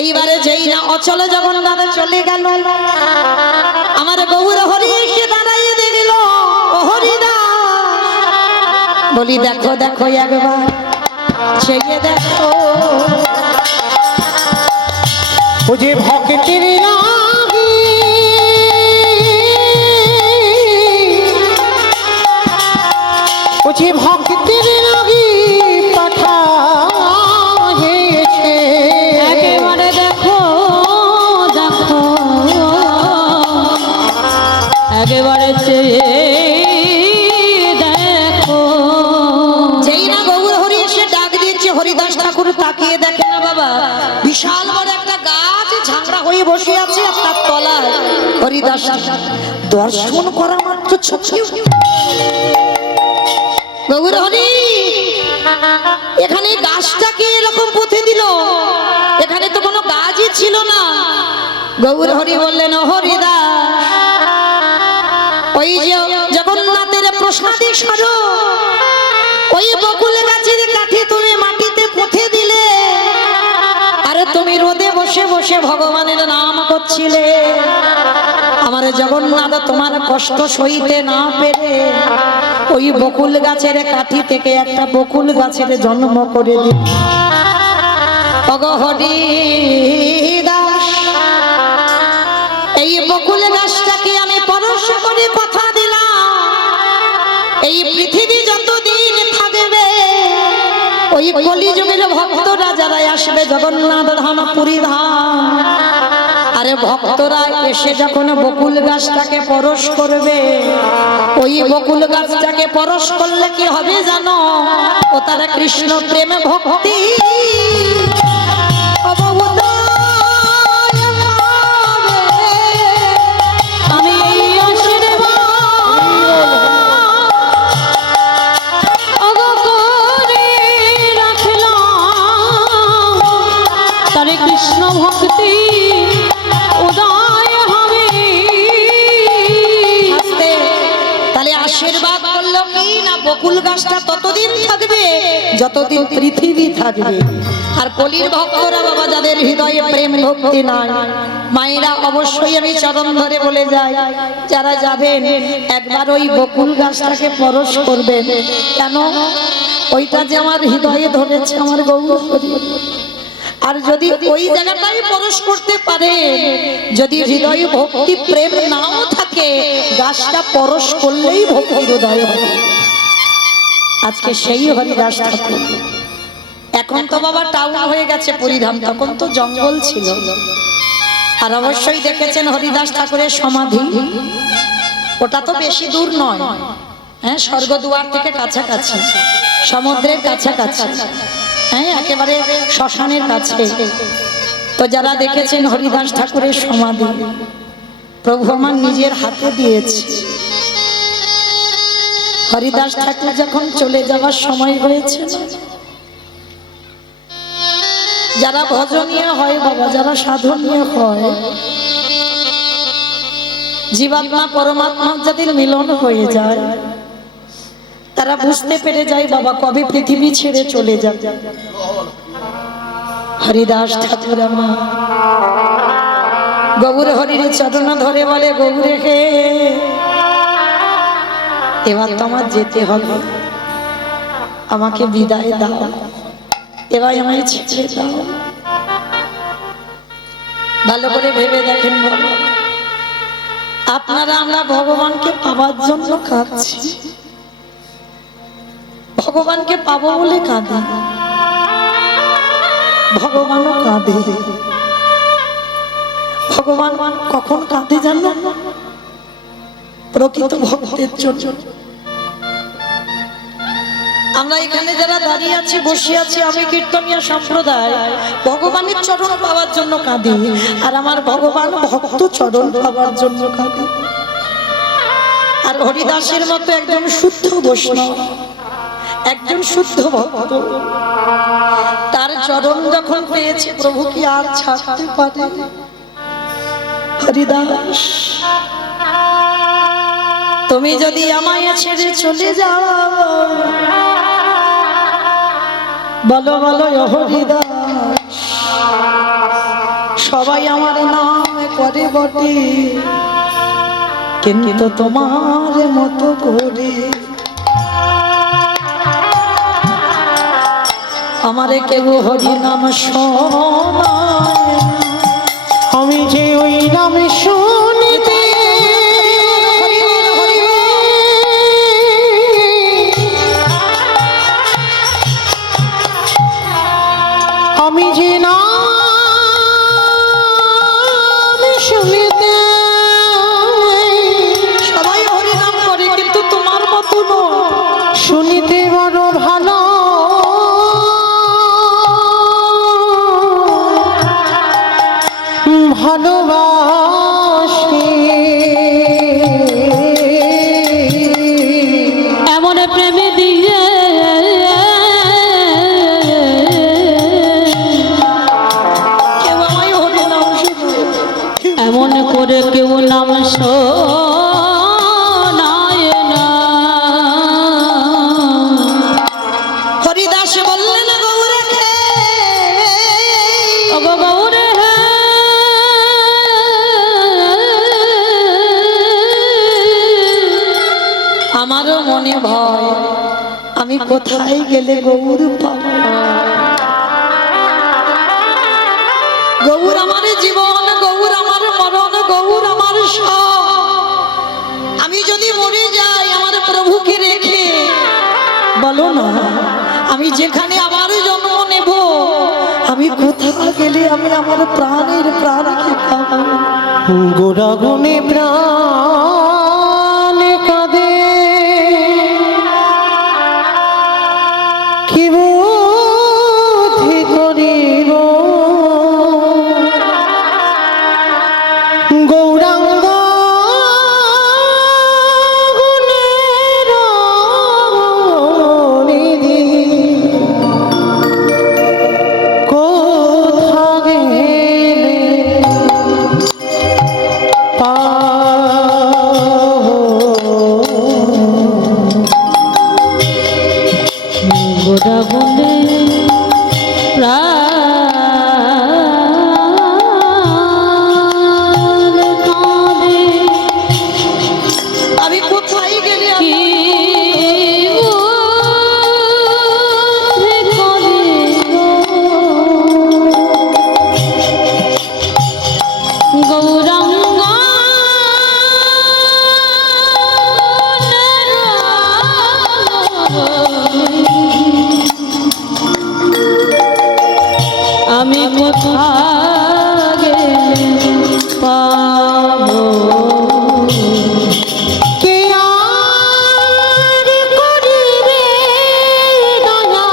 এইবারে যেই না অচল জগন্নাথ চলে গেল, আমার গৌর হরি এসে দাঁড়াইয়ে দেখল, ও হরিদাস, বলি দেখো দেখো একবার চেয়ে দেখো, ও যে ভক্তের লাগি ও যে ভক্তের লাগি পাঠাইছে, একেবারে দেখো দেখো, একেবারে চেয়ে দেখো। যেই না গৌর হরি এসে ডাক দিয়েছে, হরিদাস ঠাকুর তাকিয়ে দেখে না বাবা, বিশাল বড় একটা গাছ ঝাঁকড়া হয়ে বসে আছে, আর তার তলায় হরিদাস দর্শন করা মাত্র ছুটিয়ে গৌর হরি এখানে গাছটাকে এরকম পুঁতে দিল, এখানে তো কোনো গাছই ছিল না। গৌর হরি বললেন, ও হরিদাস, ওই যে জগন্নাথের প্রসাদী স্বরূপ ওই বকুল গাছের কাঠি তুমি মাটিতে পুঁতে দিলে, আরে তুমি রোদে বসে বসে ভগবানের নাম করছিলে। আমার জগন্নাথ তোমার কষ্ট সইতে না পেরে ওই বকুল গাছের কাঠি থেকে একটা বকুল গাছের জন্ম করে দিল। ওগো হরিদাস, এই বকুল গাছটাকে আমি পরশ করে কথা দিলাম, এই পৃথিবী যতদিন থাকবে ওই কলিযুগের ভক্তরা যারা আসবে জগন্নাথ ধাম পুরী ধাম, আরে ভক্তরা এসে যখন বকুল গাছটাকে পরশ করবে, ওই বকুল গাছটাকে পরশ করলে কি হবে জানো? ও তারা কৃষ্ণ প্রেম ভক্তি আমি এই আশীর্বাদ ওগো করে রাখলাম, তারে কৃষ্ণ ভক্তি উদয় হবে। আস্তে, তাহলে আশীর্বাদ করলো কি না, বকুল গাছটা ততদিন থাকবে যতদিন পৃথিবী থাকবে। আর কলির ভক্তরা বাবা যাদের হৃদয়ে প্রেম ভক্তি নাই, মায়েরা অবশ্যই আমি চরণ ধরে বলে যাই, যারা যাবেন একবার ওই বকুল গাছটাকে পরশ করবেন। কেন? ওইটা যে আমার হৃদয়ে ধরেছে আমার গৌর হরি। আর যদি ওই জায়গাটাই পরশ করতে পারে, যদি হৃদয়ে ভক্তি প্রেম নাও থাকে, গাছটা পরশ করলেই ভক্তির উদয় হবে। আজকে সেই হরিদাস ঠাকুর, এখন তো বাবা টাউন হয়ে গেছে পুরীধাম, তখন তো জঙ্গল ছিল। আর অবশ্যই দেখেছেন হরিদাস ঠাকুরের সমাধি, ওটা তো বেশি দূর নয়, হ্যাঁ, স্বর্গদুয়ার থেকে কাছাকাছি, সমুদ্রের কাছাকাছি, হ্যাঁ, একেবারে শ্মশানের কাছে। তো যারা দেখেছেন হরিদাস ঠাকুরের সমাধি, প্রভু আমার নিজের হাতে দিয়েছে। হরিদাস ঠাকুর যখন চলে যাওয়ার সময় হয়েছে, যারা ভজনীয় হয় বাবা, যারা সাধনীয় হয়, জীবাত্মা পরমাত্মা যাদের মিলন হয়ে যায়, তারা বুঝতে পেরে যায় বাবা কবে পৃথিবী ছেড়ে চলে যাবে। হরিদাস ঠাকুর আমার গৌর হরির চরণ ধরে বলে, গৌরে হে, এবার তো আমার যেতে হবে, আমাকে বিদায় দাও, এবার আমায় ছেড়ে দাও। ভালো করে ভেবে দেখেন বাবা, আপনারা আমরা ভগবানকে পাওয়ার জন্য কাঁদছি, ভগবানকে পাবো বলে কাঁদে, ভগবানও কাঁদে। ভগবান কখন কাঁদে জানো? প্রকৃত ভক্তের জন্য। আমরা এখানে যারা দাঁড়িয়ে আছি, বসে আছি, আমি কীর্তনীয় সম্প্রদায়, ভগবানের চরণ পাওয়ার জন্য কাঁদি, আর আমার ভগবান ভক্ত চরণ পাওয়ার জন্য কাঁদি। আর হরিদাসের মতো একজন শুদ্ধ বৈষ্ণব একজন শুদ্ধ ভক্ত, তার চরণ যখন পেয়েছে প্রভু কি আর ছাড়তে পারে? হরিদাস, তুমি যদি আমায় ছেড়ে চলে যাও, বলো বলো ও হরিদাস, সবাই আমার নাম করে বটে, কিন্তু তোমার মতো করে আমারে কেউ হরি নাম শোনায়। আমি যে ওই নামে শুনিতে আমি যে নাম শুনিতে সবাই হরি নাম করে, কিন্তু তোমার মতো নয়। শুনিতে বড় ভালো ভালোবাসি, এমন প্রেমে দিয়ে কেউ আমায় হরি নাম শোনায়। এমন করে কেউ নাম শোনায় না। হরিদাস বললেন গৌরকে, ওগো গৌরে হে, আমারও মনে ভয় আমি কোথায় গেলে গৌর পাবো। গৌর আমার জীবন, গৌর আমার মরণ, গৌর আমার সব। আমি যদি মরে যাই আমার প্রভুকে রেখে, বলো না আমি যেখানে আবার জন্ম নেব, আমি কোথায় গেলে আমি আমার প্রাণের প্রাণকে পাবো। গোড়াগুনে প্রাণ কাঁদে, কি বুদ্ধি করিব গৌরাঙ্গ গুণের নিধি, কোথা গেলে গোড়া গুনে প্রাণ কাঁদে, আমি কোথায় গেলে কি বুদ্ধি করিব গৌরাঙ্গ আমি কোথা গেলে পাবো। কে আর করিবে দয়া,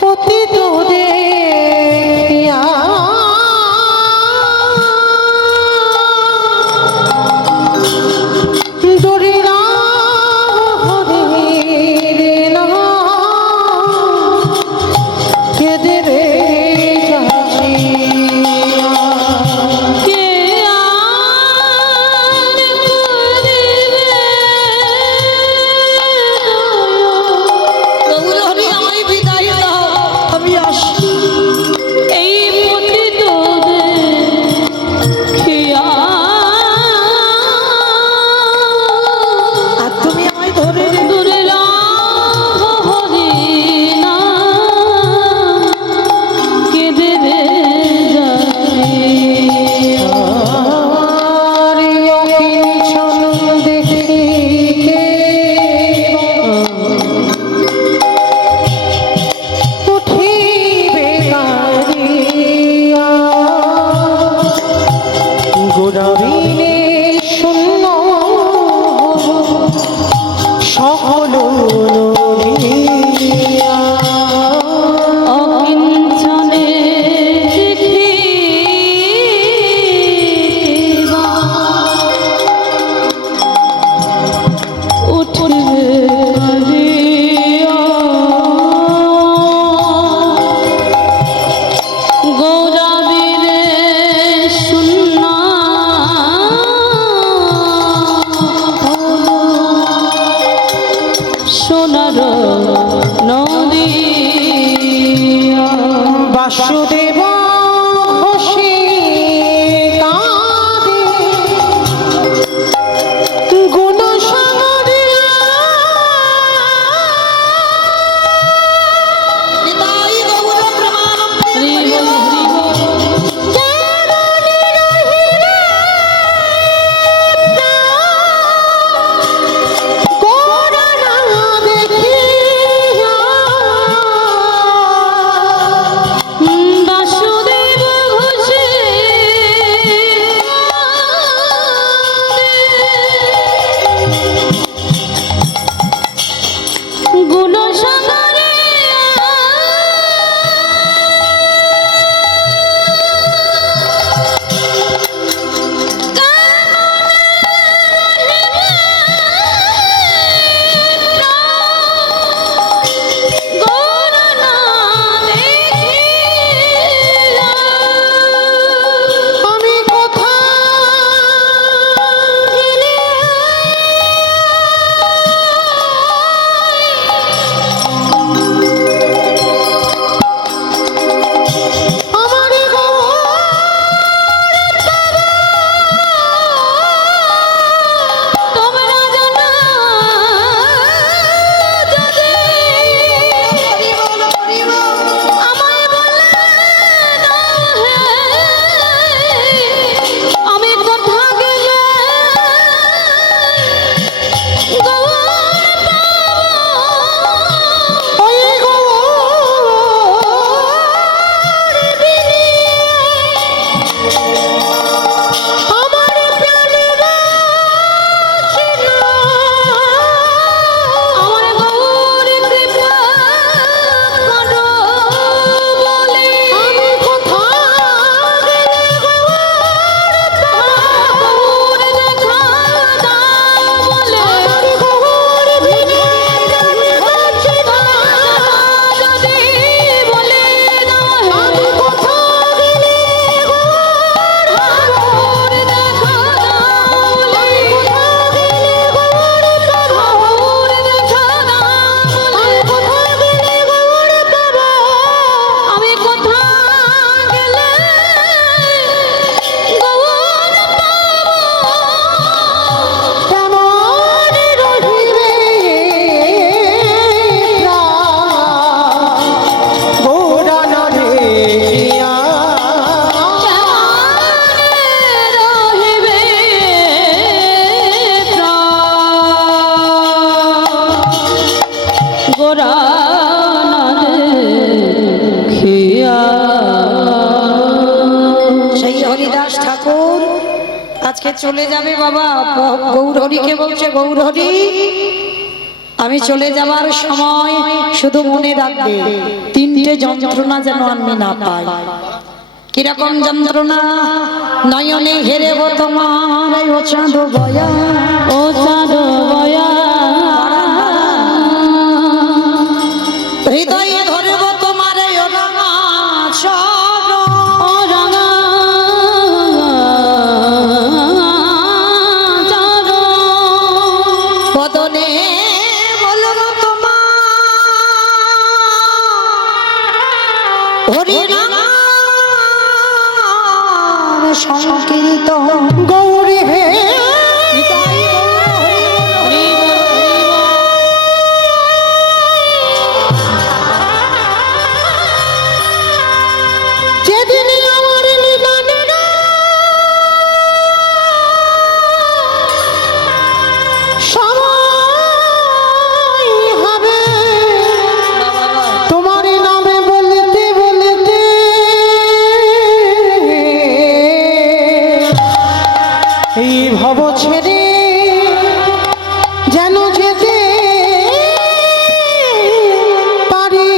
পতিত দেখিয়া দরিদ্র হরির নাম কেঁদে রে যাচিয়া। কে আর করিবে গৌর হরি আমায় বিদায় দাও, আমি আসি। এই পতিত দেখিয়া, আর তুমি আমায় ধরে রেখো। দুর্লভ হরিনাম কেঁদে রে যাচিয়া। আর অকিঞ্চন দেখিকে উঠিবে কাঁদিয়া, গোড়াবিনে শূন্য সকল নদিয়া। অকিঞ্চনে দেখিবা বাসুদেব ঘোষে কাঁদে গুণসাগরে নিতাই গৌর প্রেমানন্দে হরি বল হরি বল বাসুদেব ঘোষে গুণসাগরে আমি কোথায় গেলে আমার তোমরা জানা যদি হরি বল হরি বল আমায় বলে দাও হে আমি কোথা গেলে গৌর ওই আমার প্রাণের আমার গৌর কৃপা করো বলে আমি কোথায় গেলে গৌর দেখা দাও বলে আমার গৌর ভিড়ে যাচ্ছি না। যদি বলে দাও হে আমি কোথায় গেলে গৌর দেখা দাও বলে গৌর দেখা দাও বলে আমি কোথায় গেলে গৌর কেমন রহিবে গৌরানা রে রহিবে গোরা সেই হরিদাস ঠাকুর আজকে চলে যাবে বাবা। গৌর হরিকে বলছে, গৌর হরি আমি চলে যাবার সময় শুধু মনে রাখবে তিনটে যন্ত্রণা যেন আমি না পাই। কিরকম যন্ত্রণা? নয়নে হেরেব তোমার ও চাঁদ বয়া, ও চাঁদ বয়া হৃদয়ে ধরব তোমার ও রাঙা চরণ। ও রাঙা চাঁদ বদনে বলব তোমার হরি নাম সংকীর্তন। গৌরী হে নিতাই গৌর হরি বল হরি বল। যেদিন আমার নিদানের সময় হবে তোমার নামে বলতে বলতে এই ভব ছেড়ে যেন যেতে পারি।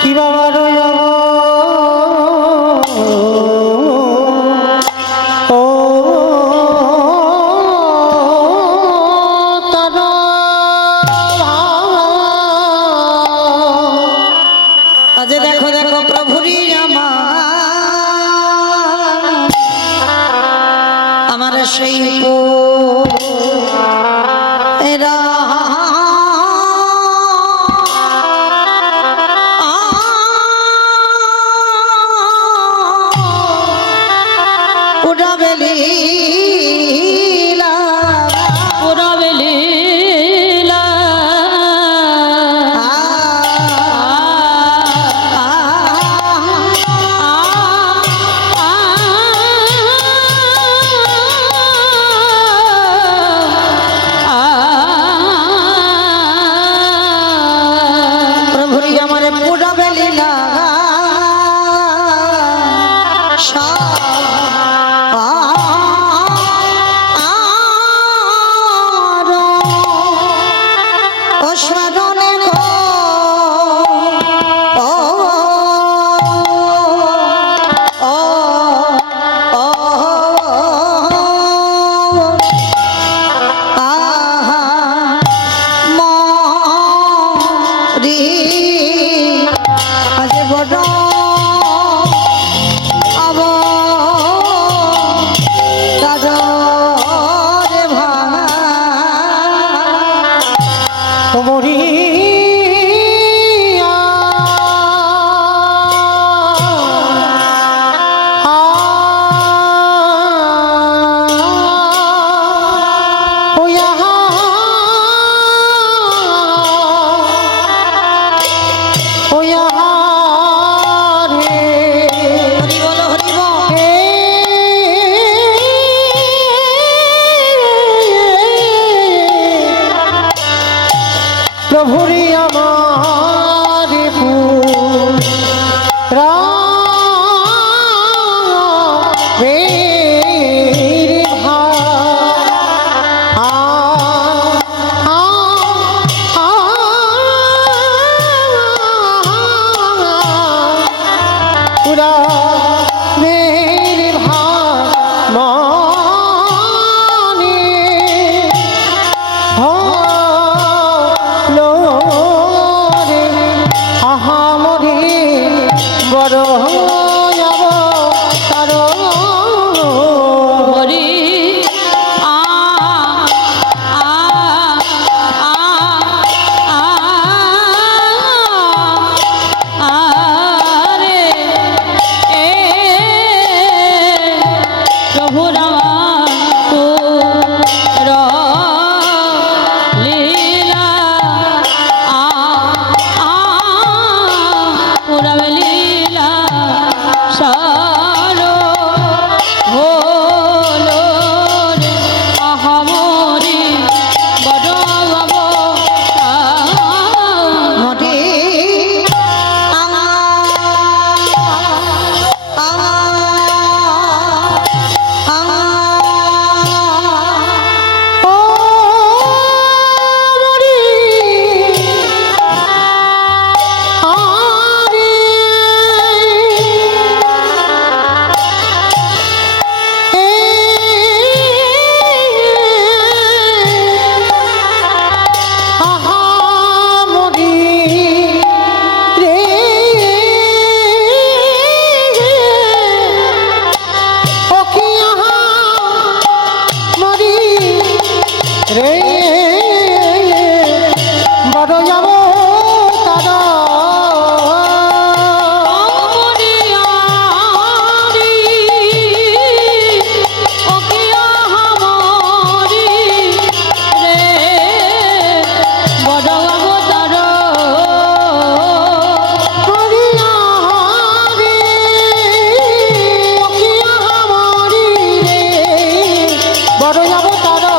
কি বাবা রইব ও আমার সেই এরা উড়াবে লীলা পুরাবে লীলা প্রভুরি আমারে পুড়াবে লীলা প্রভুরি আমার পুরা মেরি ভানি আহামরি বড় যাব তার হরি আ আ আ আ রে এ প্রভু লীলা আ আ পুরাবে লীলা সারো হলো রে আহামরি বড় মটি ও মরি আরে আহামরি রে ও কি আহামরি রে বড় যাব তারা বড় যাব তারা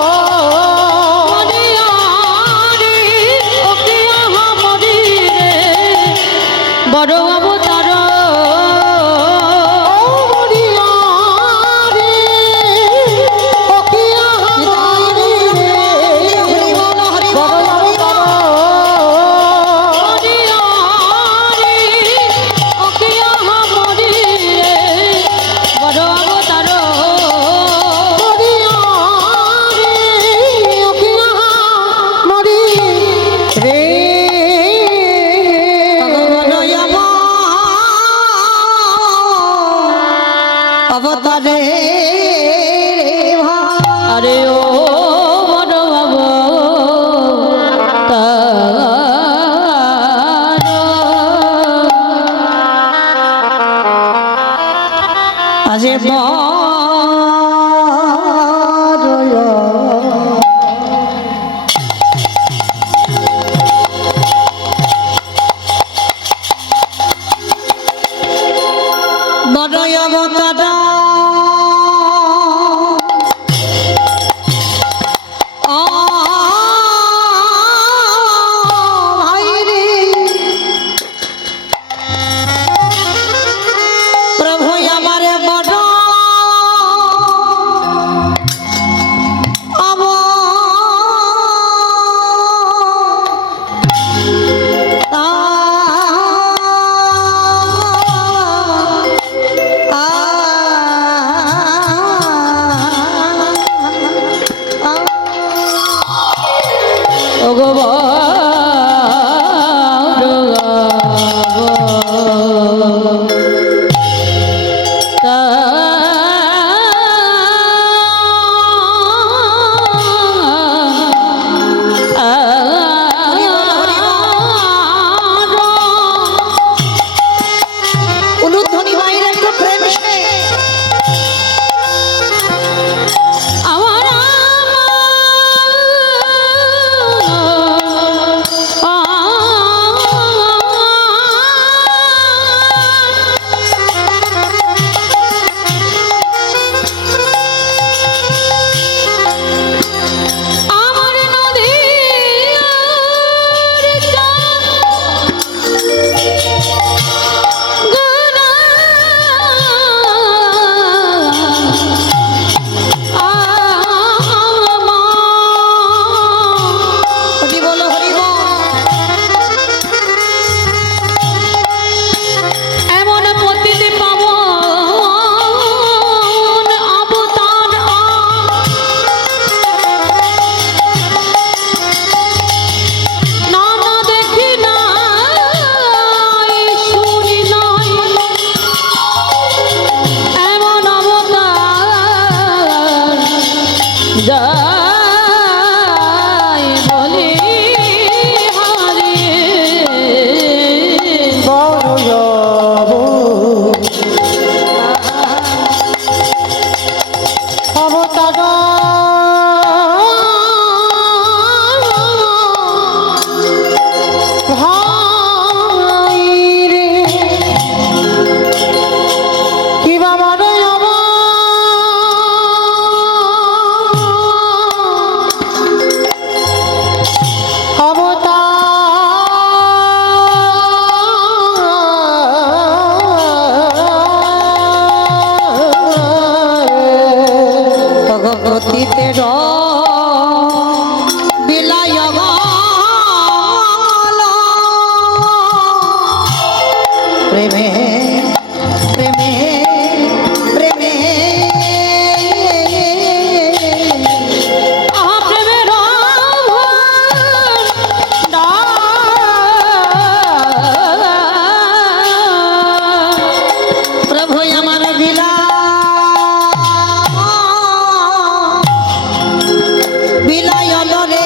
আরে ও বড় আজে বড় অবতারা উলুধ্বনি বাইরে একটু প্রেম সে যাই বলি হারিয়ে বড় অবতারা ভাই রে কি বাবা রে ভগবতীতে বিলায় প্রেমে প্রেমে প্রেমে প্রেমের প্রভু আমার বিলায় রে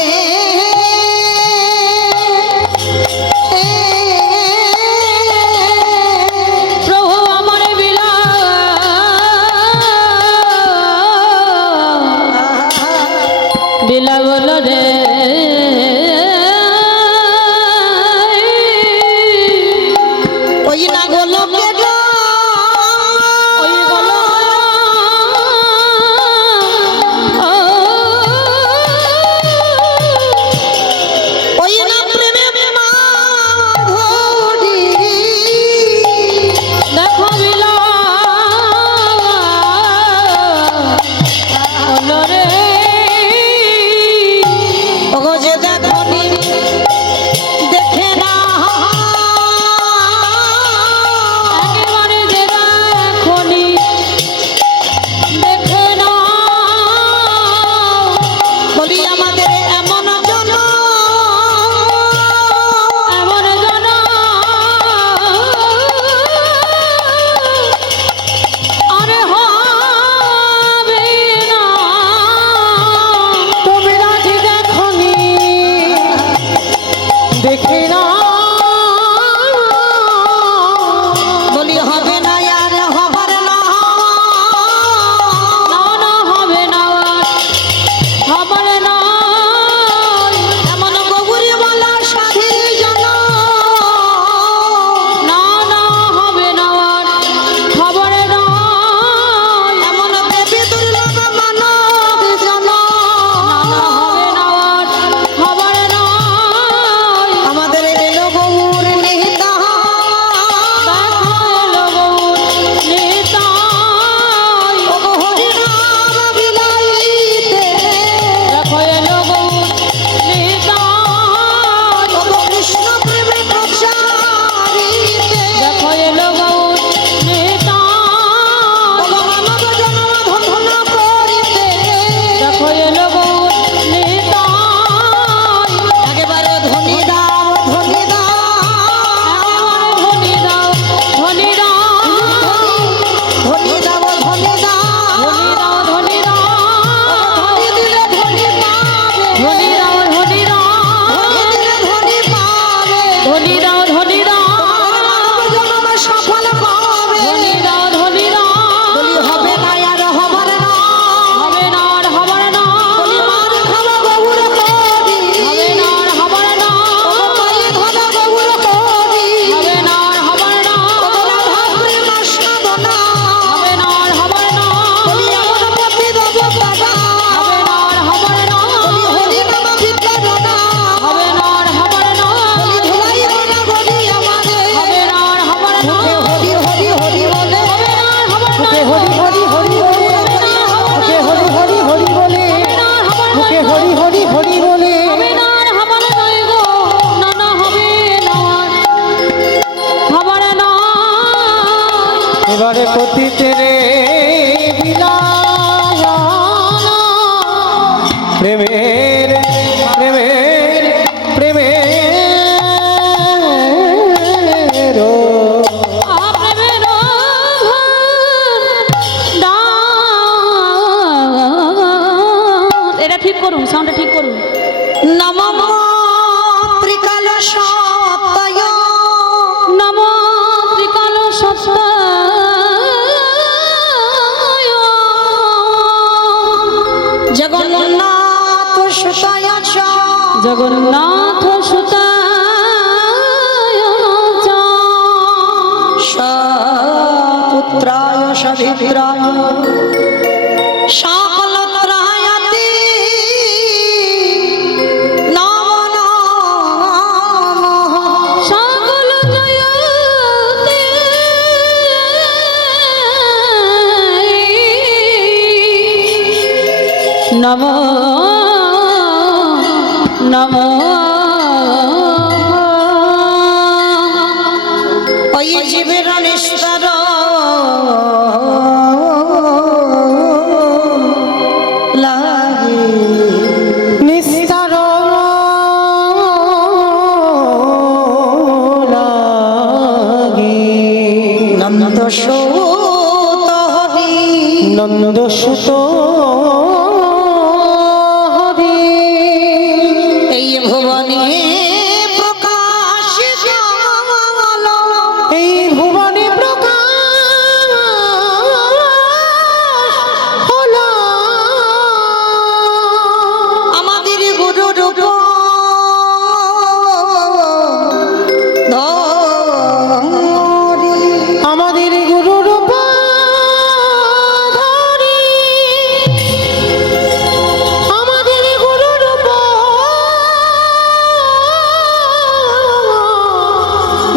দেখো এলো গৌর নিতাই একেবারে ধনী দাও ধনী দাও ধনী দাও ধনী দাও ধনী দাও ধনী দাও ধনী দাও ধনী দাও ধনী দিলে ধনী পাবে ধনী দাও ধনী দাও ধনী দিলে ধনী পাবে ধনী দাও ধনী দাও মানব জন্ম সফল পাবে ধনী দাও ধনী দাও বলি হবে না আর হবে না হবে না আর হবে না বলি মার খাওয়া গৌর করি হবে না আর হবে না পায়ে ধরা গৌর করি হবে না আর হবে না তোরা ভাবরে না সাধনা হবে না আর হবে না বলি এমন পথে দেব বাবা হবে না আর হবে না বলি হরি নাম বিদ্যারণা হবে না আর হবে না বলি ধুলাই রানা গরি আমাদের হবে না আর হবে না মুখে হরি হরি হরি বলে হবে না আর হবে না মুখে হরি হরি হরি বলে মুখে হরি হরি হরি বলে মুখে হরি হরি হরি বলে হবে না আর হবে না নয় গো না না হবে না হবে না এবারে পতিতেরে বিলায়ানা প্রেমের প্রেমের প্রেমের প্রেমের এটা ঠিক করুন সাউন্ডটা ঠিক করুন নমঃ ত্রিকাল সত্তায় নম ত্রিকাল সত্তায় জগন্নাথ সুতায় চ জগন্নাথ সুতায় সপুত্রায় সবিত্রায় সকলত্রায়তে নমঃ নমঃ সকল জয়তে নম নম ওই জীবের নিষ্ঠর লাগে নিস্তার লাগে নন্দ সৌত হরি নন্দ সুত হরি এই ভুবনে প্রকাশ জালো এই ভুবনে প্রকাশ হলো আমাদের গুরু রূপ ধরি আমাদের গুরু রূপ ধরি আমাদের গুরু রূপ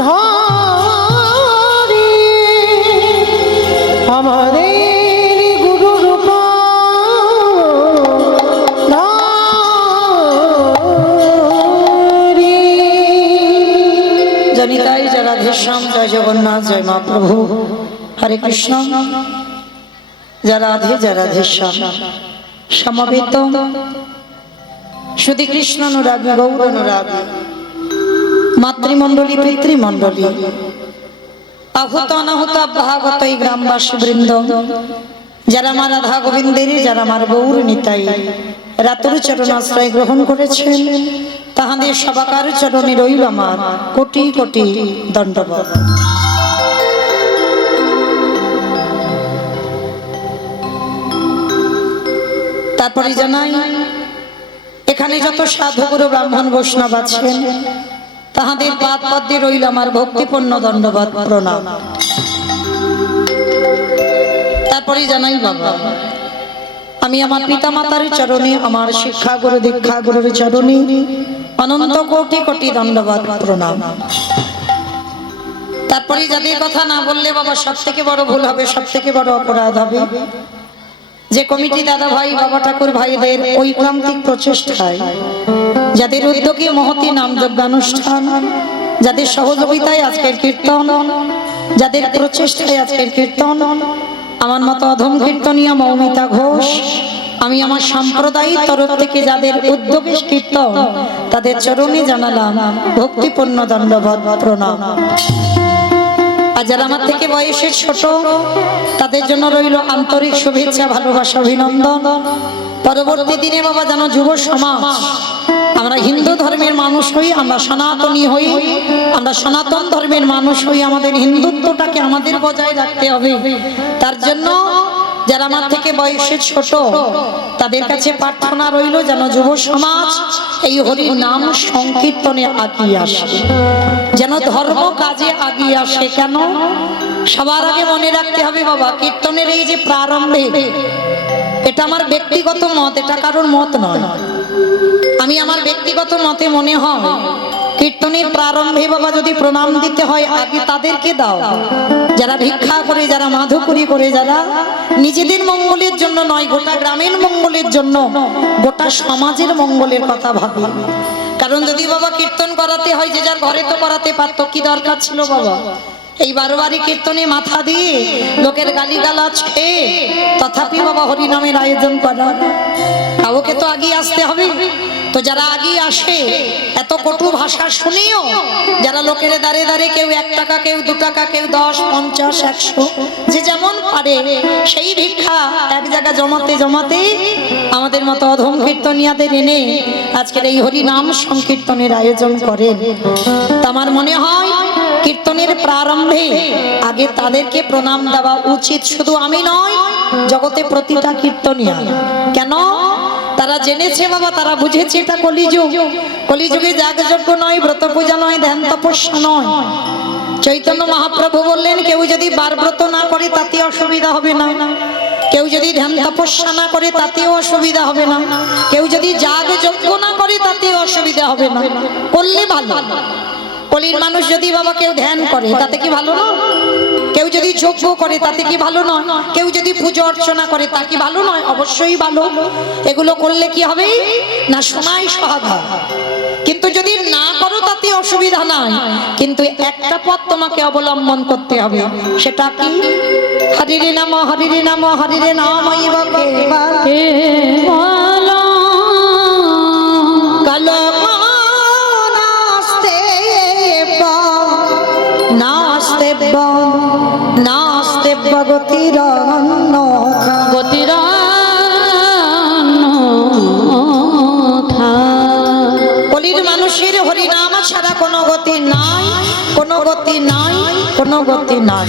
ধরি আমাদের গুরু রূপ ধরি জনিতাই জয় রাধেশ্যাম জয় জগন্নাথ জয় মহাপ্রভু হরে কৃষ্ণ জয় রাধে জয় রাধেশ্যাম সমবেত শুধু কৃষ্ণ অনুরাগী গৌর অনুরাগী মাতৃমণ্ডলী পিতৃমণ্ডলী আহুত অনাহুত ভাগত এই গ্রামবাসী বৃন্দ যারা আমার রাধা গোবিন্দের যারা আমার গৌর নিতাই রাতুর চরণ আশ্রয় গ্রহণ করেছেন তাহাদের সবাকার চরণে রইল আমার কোটি কোটি দণ্ডবত। তারপরে জানাই এখানে যত সাধুগুরু ব্রাহ্মণ বৈষ্ণব আছেন তাহাদের পাদ পদ্মে রইল আমার ভক্তিপূর্ণ দণ্ডবত প্রণাম। তারপরে জানাই বাবা আমি আমার পিতা মাতার চরণে আমার শিক্ষা গুরু দীক্ষা গুরুর চরণে অনন্ত কোটি কোটি দণ্ডবত প্রণাম। তারপরে যাদের কথা না বললে বাবা সব থেকে বড় ভুল হবে, সব থেকে বড় অপরাধ হবে। যে কমিটি দাদা ভাই বাবা ঠাকুর ভাইদের ঐকান্তিক প্রচেষ্টায় যাদের উদ্যোগে মহতি নাম যজ্ঞানুষ্ঠান, যাদের সহযোগিতায় আজকের কীর্তন, যাদের প্রচেষ্টায় আজকের কীর্তন, আমার মতো অধম কীর্তনিয়া মৌমিতা ঘোষ আমি আমার সম্প্রদায়ের তরফ থেকে যাদের উদ্যোগে কীর্তন তাদের চরণে জানালাম ভক্তিপূর্ণ দণ্ডবত প্রণাম। আর যারা আমার থেকে বয়সে ছোট তাদের জন্য রইল আন্তরিক শুভেচ্ছা, ভালোবাসা, অভিনন্দন। পরবর্তী দিনে বাবা যেন যুব সমাজ, আমরা হিন্দু ধর্মের মানুষ হই, আমরা সনাতনী হই, আমরা সনাতন ধর্মের মানুষ হই, আমাদের হিন্দুত্বটাকে আমাদের বজায় রাখতে হবে। তার জন্য যারা আমার থেকে বয়সে ছোট তাদের কাছে প্রার্থনা রইল যেন যুব সমাজ এই হরি নাম সংকীর্তনে আগিয়ে আসে, যেন ধর্ম কাজে আগিয়ে আসে। কেন? সবার আগে মনে রাখতে হবে বাবা, কীর্তনের এই যে প্রারম্ভে, এটা আমার ব্যক্তিগত মত, এটা কারোর মত নয়। আমি আমার ব্যক্তিগত মতে মনে হয় কীর্তনের প্রারম্ভে বাবা যদি প্রণাম দিতে হয় আগে তাদেরকে দাও যারা ভিক্ষা করে, যারা মাধুকরি করে, যারা নিজেদের মঙ্গলের জন্য নয়, গোটা গ্রামের মঙ্গলের জন্য, গোটা সমাজের মঙ্গলের কথা ভাবে। কারণ যদি বাবা কীর্তন করাতে হয় যে যার ঘরে তো করাতে পারতো, কি দরকার ছিল বাবা এই বারোবারি কীর্তনে মাথা দিয়ে লোকের গালিগালাজ খেয়ে তথাপি বাবা হরিনামের আয়োজন করা? কাউকে তো আগিয়ে আসতে হবে। তো যারা আগিয়ে আসে এত কটু ভাষা শুনিও, যারা লোকের দাঁড়ে দাঁড়ে কেউ 1 টাকা, কেউ 2 টাকা, কেউ 10, 50, 100 যে যেমন পারে সেই ভিক্ষা এক জায়গা জমাতে জমাতে আমাদের মতো অধম কীর্তনিয়াদের এনে আজকের এই হরিনাম সংকীর্তনের আয়োজন করেন। তা আমার মনে হয় কীর্তনের প্রারম্ভে আগে তাদেরকে প্রণাম দেওয়া উচিত। শুধু আমি নয়, জগতে প্রতিটা কীর্তনিয়া। কেন? তারা জেনেছে বাবা, তারা বুঝেছে এটা কলিযুগ। কলিযুগে যাগযজ্ঞ নয়, ব্রত পূজা নয়, ধ্যান তপস্যা নয়। চৈতন্য মহাপ্রভু বললেন কেউ যদি বারব্রত না করে তাতে অসুবিধা হবে না, কেউ যদি ধ্যান তপস্যা না করে তাতেও অসুবিধা হবে না, কেউ যদি যাগযজ্ঞ না করে তাতেও অসুবিধা হবে না, করলে ভালো। কলির মানুষ যদি বাবা কেউ ধ্যান করে তাতে কি ভালো নয়? কেউ যদি যজ্ঞ করে তাতে কি ভালো নয়? কেউ যদি পুজো অর্চনা করে তা কি ভালো নয়? অবশ্যই ভালো। এগুলো করলে কি হবে না, শোনাই সহাগা। কিন্তু যদি না করো তাতে অসুবিধা নাই, কিন্তু একটা পথ তোমাকে অবলম্বন করতে হবে। সেটা কি? হরিরে নাম, হরিরে নাম, হরিরে নাম কালো নাস্তে গতির কলির মানুষের হরিনাম ছাড়া কোনো গতি নাই, কোনো গতি নাই, কোনো গতি নাই।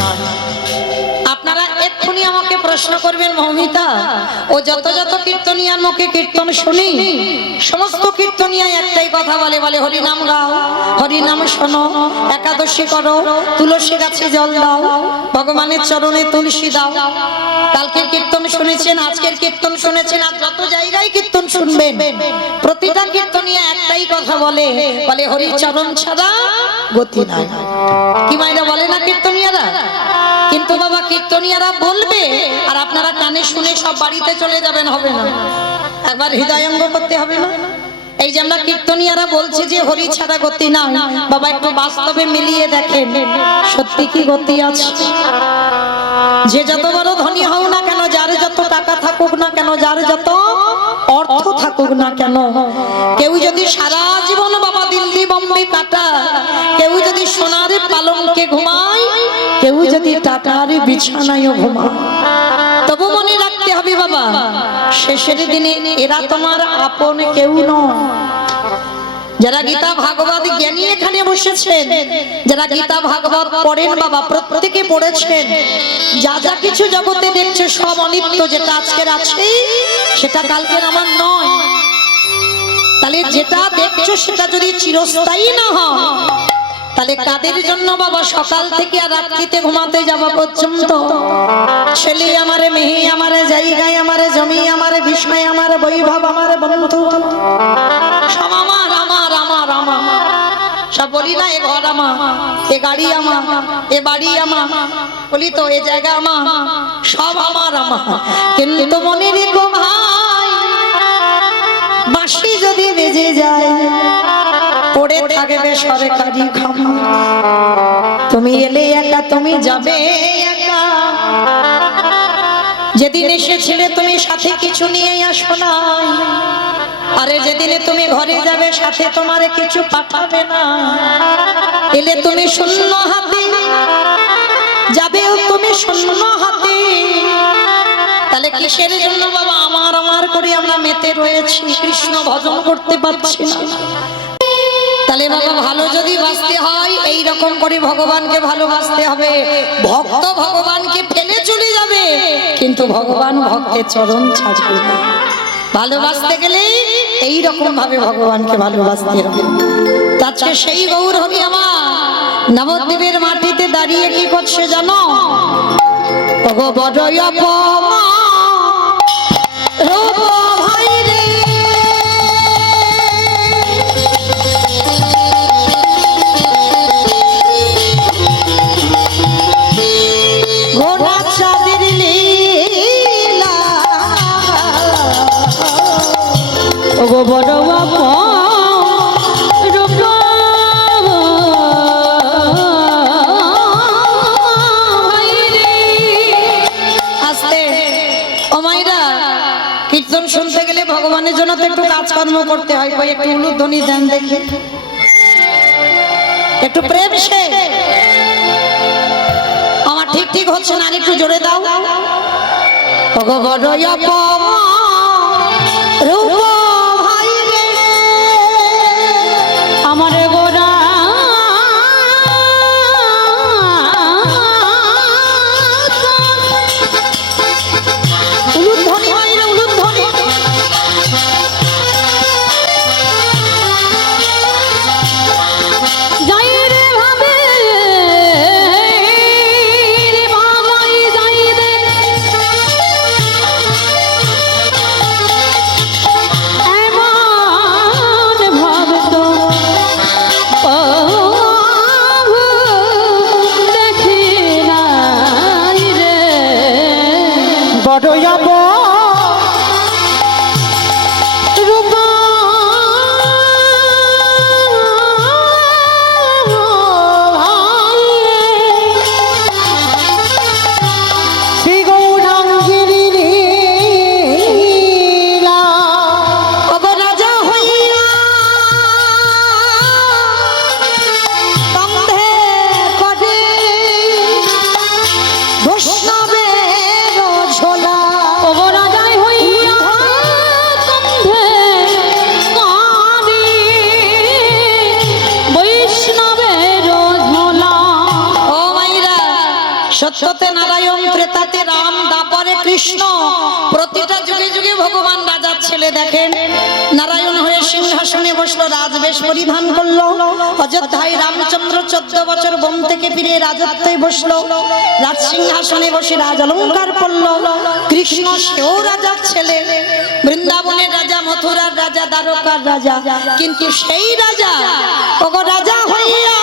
আপনারা এক্ষুনি আমাকে প্রশ্ন করবেন, মৌমিতা ও যত যত কীর্তনিয়ার মুখে কীর্তন শুনি, সমস্ত কীর্তনিয়া একটাই কথা বলে, বলে হরিনাম গাও, হরিনাম শোনো, একাদশী করো, তুলসী গাছে জল দাও, ভগবানের চরণে তুলসী দাও। কালকের কীর্তন শুনেছেন, আজকের কীর্তন শুনেছেন, আর যত জায়গায় কীর্তন শুনবেন প্রতিটা কীর্তনিয়া একটাই কথা বলে, বলে হরির চরণ ছাড়া গতি নাই। কি মাইরা বলে না কীর্তনিয়ারা? কিন্তু বাবা কীর্তনিয়ারা বলবে আর আপনারা কানে শুনে সব বাড়িতে চলে যাবেন, হবে না। একবার হৃদয়ঙ্গ করতে হবে না? এই যে আমরা কীর্তনিয়ারা বলছি যে হরি ছাড়া গতি নাই, বাবা একটু বাস্তবে মিলিয়ে দেখেন সত্যি কি গতি আছে? যে যত বড় ধনী হও না কেন, যার যত টাকা থাকুক না কেন, যার যত অর্থ থাকুক না কেন, কেউ যদি সারা জীবন বাবা দিল্লি বোম্বে কাটা, কেউ যদি সোনার পালঙ্কে ঘুমায়, কেউ যদি টাকার বিছানায় ঘুমায়, তবু মনে রাখতে হবে বাবা শেষের দিনে এরা তোমার আপন কেউ নয়। যারা গীতা ভাগবত জ্ঞানী এখানে বসেছেন, যারা গীতা ভাগবত পড়েন বাবা, প্রত্যেকে পড়েছেন, যা যা কিছু জগতে দেখছে সব অনিত্য। যেটা আজকের আছে সেটা কালকের আমার নয়। তাহলে যেটা দেখছো সেটা যদি চিরস্থায়ী না হয়, তাহলে কাদের জন্য বাবা সকাল থেকে আর রাত্রিতে ঘুমাতে যাওয়া পর্যন্ত ছেলে আমারে, মেয়ে আমারে, জায়গায় আমারে, জমি আমারে, বিষয় আমারে, বৈভব আমারে, বন্ধু সব আমার, আমার, আমার, আমার। সব বলি না এ ঘর আমার, এ গাড়ি আমার, এ বাড়ি আমার, বলি তো এ জায়গা আমার, সব আমার, আমার। কিন্তু মনে রেখো ভাই, বাঁশি যদি বেজে যায় পড়ে থাকবে সরকারি খামা। তুমি এলে একা, তুমি যাবে একা, যেদিন এসেছিলে তুমি সাথে কিছু নিয়েই আসো না, আরে যেদিনে তুমি ঘরে যাবে সাথে তোমার কিছু পাঠাবে না, এলে তুমি শূন্য হাতে যাবেও তুমি শূন্য হাতে। তাহলে কিসের জন্য বাবা আমার আমার করে আমরা মেতে রয়েছি, কৃষ্ণ ভজন করতে পারছি না? তাহলে বাবা ভালো যদি বাঁচতে হয় এই রকম করে ভগবানকে ভালোবাসতে হবে। ভক্ত ভগবানকে ফেলে চলে যাবে, কিন্তু ভগবান ভক্তের চরণ ছাড়বে না। ভালোবাসতে গেলে এই রকম ভাবে ভগবানকে ভালোবাসতে হবে। আজকে সেই গৌর হরি আমার নবদ্বীপের মাটিতে দাঁড়িয়ে কি করছে জানো? ওগো বড় অপমান রূপ ভাই রে, ঘোড়া চাঁদের লীলা, ওগো বড় বাবা রূপ ভাই রে। আস্তে ও মাইরা, কীর্তন শুনতে গেলে ভগবানের জন্য তো একটু কাজকর্ম করতে হয়। কই একটু উলুধ্বনি দেন দেখি, একটু প্রেম সে আমার ঠিক ঠিক হচ্ছে না, একটু জোরে দাও। ওগো বড় অপমান রূপ ভাই রে, আমার গোরা উলুধ্বনি মাইরা উলুধ্বনি। যাই রে ভাবে রে ভাবাই যাই রে, এমন ভাবে তো দেখি নাই রে। বড় যাব রূপা শ্রী গৌরাঙ্গিনী লীলা। ওগো রাজা হইয়া কন্ধে করে বৈষ্ণবের ঝোলা, ওগো রাজাই হইয়া কন্ধে কাঁদি বৈষ্ণবের ঝোলা। ও মাইরা, সত্যতে নারায়ণ, ত্রেতাতে রাম, দাপরে কৃষ্ণ, প্রতিটা যুগে যুগে ভগবান রাজার ছেলে। দেখেন নারায়ণ হয়ে সিংহাসনে বসলো, রাজবেশ পরিধান করলো। অযোধ্যায় রামচন্দ্র 14 বছর বন থেকে ফিরে রাজত্বে বসলো, রাজ সিংহাসনে বসে রাজ অলঙ্কার পরলো। কৃষ্ণ সেও রাজার ছেলে, বৃন্দাবনের রাজা, মথুরার রাজা, দ্বারকার রাজা। কিন্তু সেই রাজা ওগো রাজা হইয়া